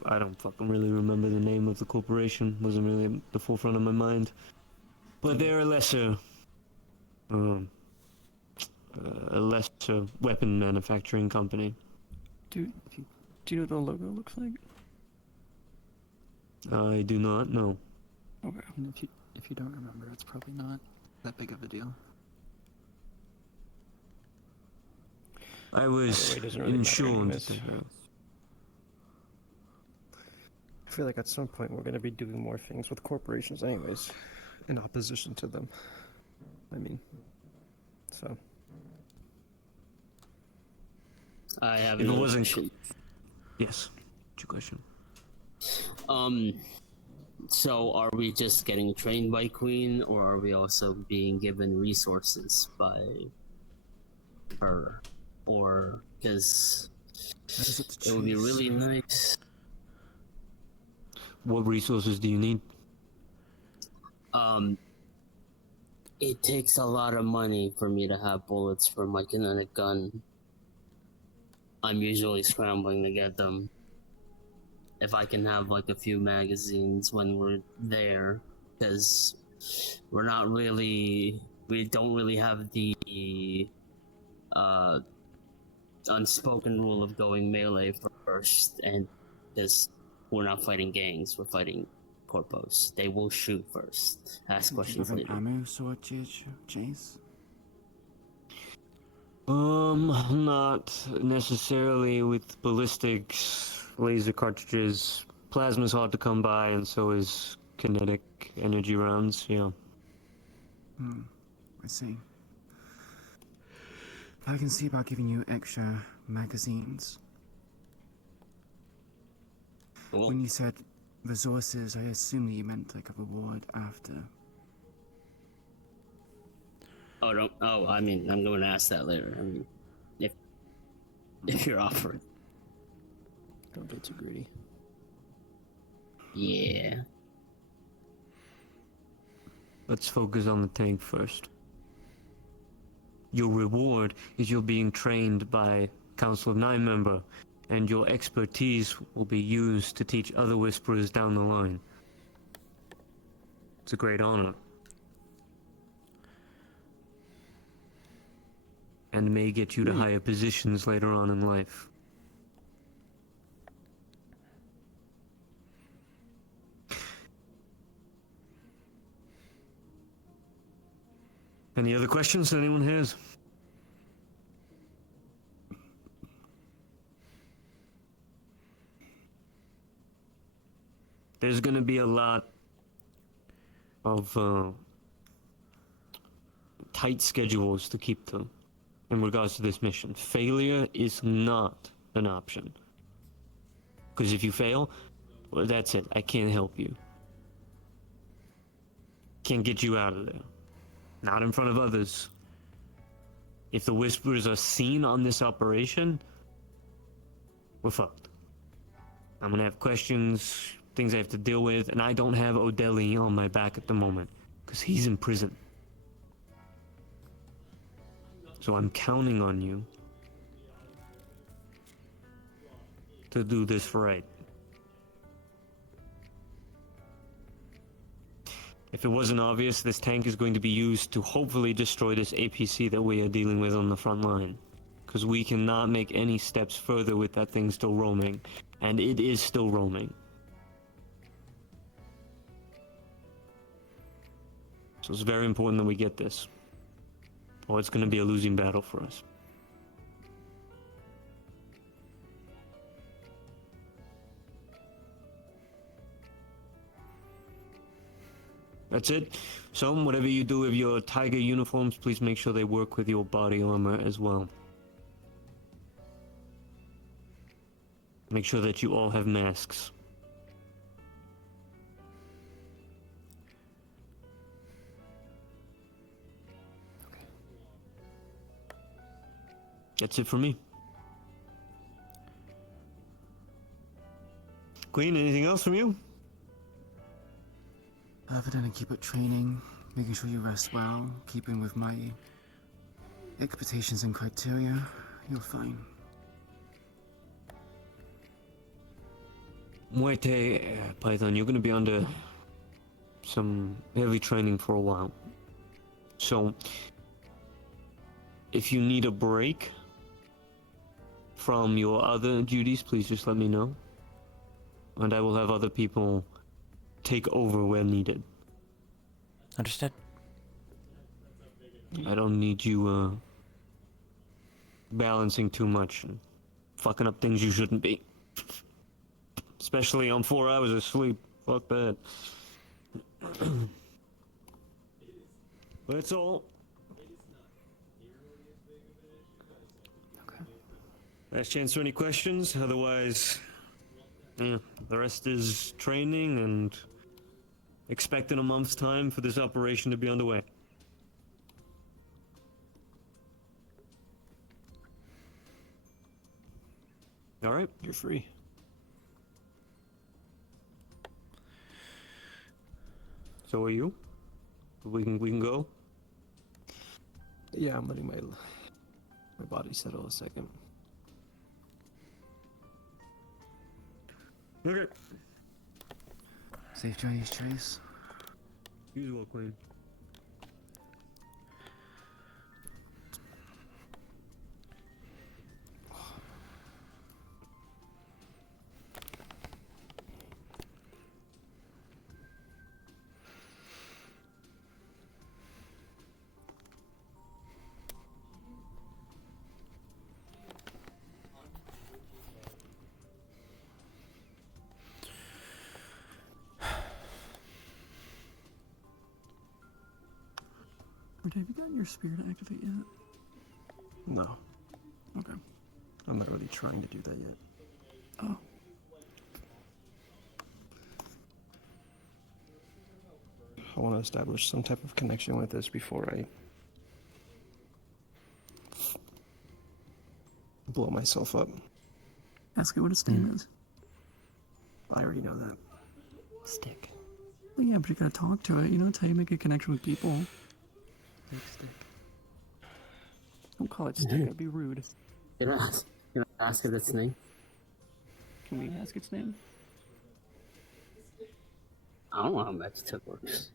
I don't fucking really remember the name of the corporation. Wasn't really at the forefront of my mind. But they're a lesser weapon manufacturing company. Do you know what the logo looks like? I do not know. Okay. And if you don't remember, it's probably not that big of a deal. I was By the way, it doesn't really matter insured. anyways. I feel like at some point we're going to be doing more things with corporations anyways, in opposition to them. I mean, so. I have If it another wasn't question. Yes. What's your question? So are we just getting trained by Queen, or are we also being given resources by her? Or, because it would be really nice. What resources do you need? It takes a lot of money for me to have bullets for my kinetic gun. I'm usually scrambling to get them. if I can have like a few magazines when we're there, because we don't really have the uh unspoken rule of going melee first, and because we're not fighting gangs, we're fighting corpos. They will shoot first, ask Do you questions have an later. ammo sword, Jace? Not necessarily with ballistics, laser cartridges. Plasma's hard to come by, and so is kinetic energy rounds, yeah. I see. I can see about giving you extra magazines. Cool. When you said resources, I assume that you meant like a reward after. I mean, I'm going to ask that later. I mean, if you're offering. Don't get too greedy. Yeah. Let's focus on the tank first. Your reward is you're being trained by Council of Nine member, and your expertise will be used to teach other Whisperers down the line. It's a great honor. And may get you to higher positions later on in life. Any other questions that anyone has? There's gonna be a lot of tight schedules to keep to in regards to this mission. Failure is not an option. Because if you fail, well, that's it. I can't help you. Can't get you out of there. Not in front of others. If the Whisperers are seen on this operation, we're fucked. I'm gonna have questions, things I have to deal with, and I don't have O'Delly on my back at the moment, because he's in prison. So I'm counting on you to do this right. If it wasn't obvious, this tank is going to be used to hopefully destroy this APC that we are dealing with on the front line. Because we cannot make any steps further with that thing still roaming. And it is still roaming. So it's very important that we get this. Or it's going to be a losing battle for us. That's it. So, whatever you do with your tiger uniforms, please make sure they work with your body armor as well. Make sure that you all have masks. That's it for me. Queen, anything else from you? Other than keep up training, making sure you rest well, keeping with my expectations and criteria, you're fine. Wait, Python, you're gonna be under some heavy training for a while. So, if you need a break from your other duties, please just let me know. And I will have other people take over where needed. Understood. I don't need you, balancing too much and fucking up things you shouldn't be. Especially on 4 hours of sleep. Fuck that. That's all. Okay. Last chance for any questions, otherwise, yeah, the rest is training and expect in a month's time for this operation to be underway. Alright, you're free. So are you? We can go? Yeah, I'm letting my body settle a second. Okay. Safe journeys, Trace. Usual, Queen. Have you gotten your spear to activate yet? No, Okay. I'm not really trying to do that yet. Oh. I want to establish some type of connection with this before I blow myself up. Ask it what its name is. I already know that. Stick. Well, yeah, but you gotta talk to it. You know, that's how you make a connection with people. Stick. Don't call it stick. That'd be rude. You know, ask it its name. Can we ask its name? I don't know how Magic works.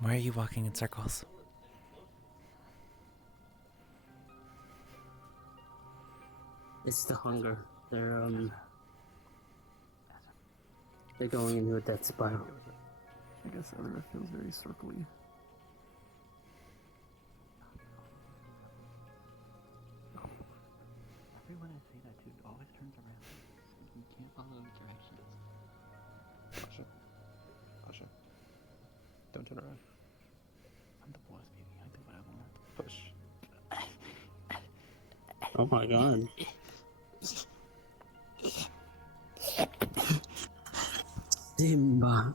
Why are you walking in circles? It's the hunger. They're going into a death spiral. I guess other feels very circly. Everyone I say that to always turns around. You can't follow directions. Pasha. Don't turn around. I'm the boss, baby. I do what I want. Push. Oh my god. Simba.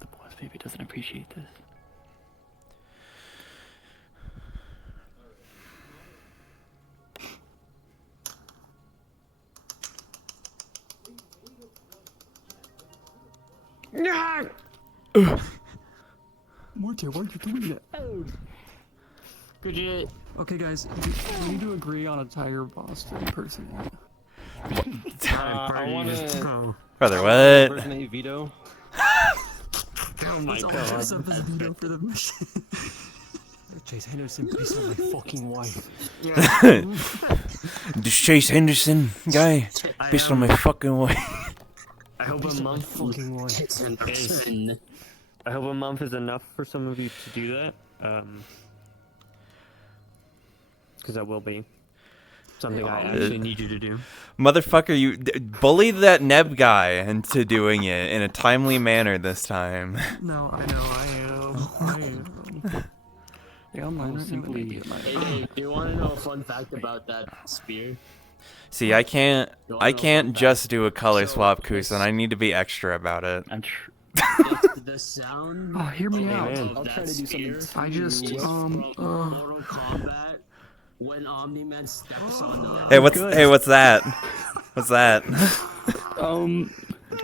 The boss baby doesn't appreciate this. Morty, why are you doing that? Good shit. Okay, guys, we need to agree on a tiger boss to impersonate. I want to Brother, what? impersonate Vito. Oh my Let's all god. dress up as Vito for the mission. Chase Henderson, piece of my fucking wife. This Chase Henderson guy, based on my fucking way. I hope a month Fucking wife. I hope a month is enough for some of you to do that. Because that will be something I actually need you to do. Motherfucker, you bully that Neb guy into doing it in a timely manner this time. No, I know, I am. Yeah, I'm not simply- Hey, do you want to know a fun fact about that spear? See, I can't just do a color swap, Kusan. I need to be extra about it. The sound. Oh, hear me out. of I'll that try to do spear something I just, is from Mortal Kombat when Omni-Man steps on the. Hey, what's that? What's that? Okay, need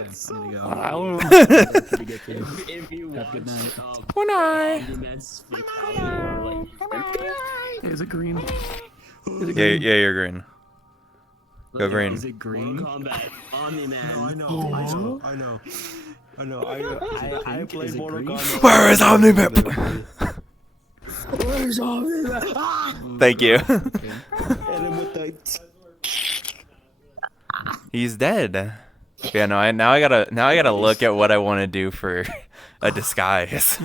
to go. I don't know. Pretty good too. If you Have a good watch, night. One eye. Omni-Man's fatality, Hey, is it green? Yeah, you're green. Go green. Is it green? Mortal Kombat, Omni-Man. I know. I played Mortal Kombat. Where is Omni-Man? Where's Omni-Man? Thank you. And then with the... He's dead. Yeah, no. Now I gotta look at what I want to do for a disguise.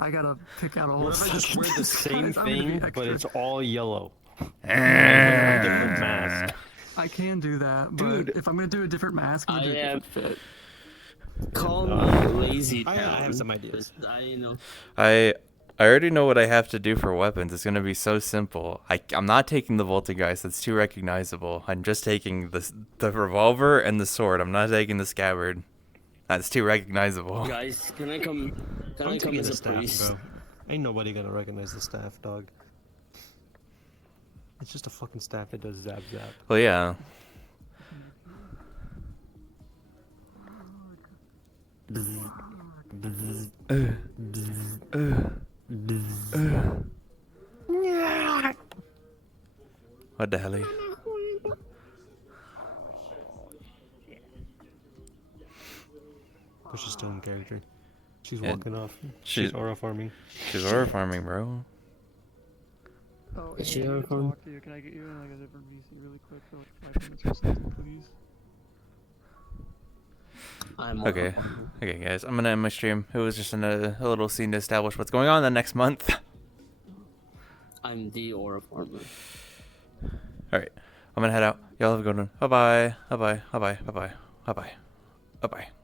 I gotta pick out a whole. What if I just wear the same disguise? I'm gonna be thing, but extra. it's all yellow? Different mask. I can do that, but Dude. if I'm gonna do a different mask, I'm gonna do a different fit. Call me lazy. I town, have some ideas. but I know. I already know what I have to do for weapons. It's gonna be so simple. I'm not taking the Voltigeist. That's too recognizable. I'm just taking the revolver and the sword. I'm not taking the scabbard. That's too recognizable. Guys, can I come? Can I I'm come taking as the a staff, priest? bro. Ain't nobody gonna recognize the staff, dog. It's just a fucking staff that does zap zap. Well, yeah. What the hell? But she's still in character. She's Yeah, walking off. she's- She's aura farming. She's aura farming, bro. Oh, Is hey, she I on need to phone? talk to you. Can I get you in like a different VC really quick for like 5 minutes or something, please? I'm Okay. Okay, guys. I'm gonna end my stream. It was just a little scene to establish what's going on the next month. I'm the aura farmer. Alright. I'm gonna head out. Y'all have a good one. Bye-bye. Bye-bye. Bye-bye. Bye-bye. Bye-bye. Bye-bye.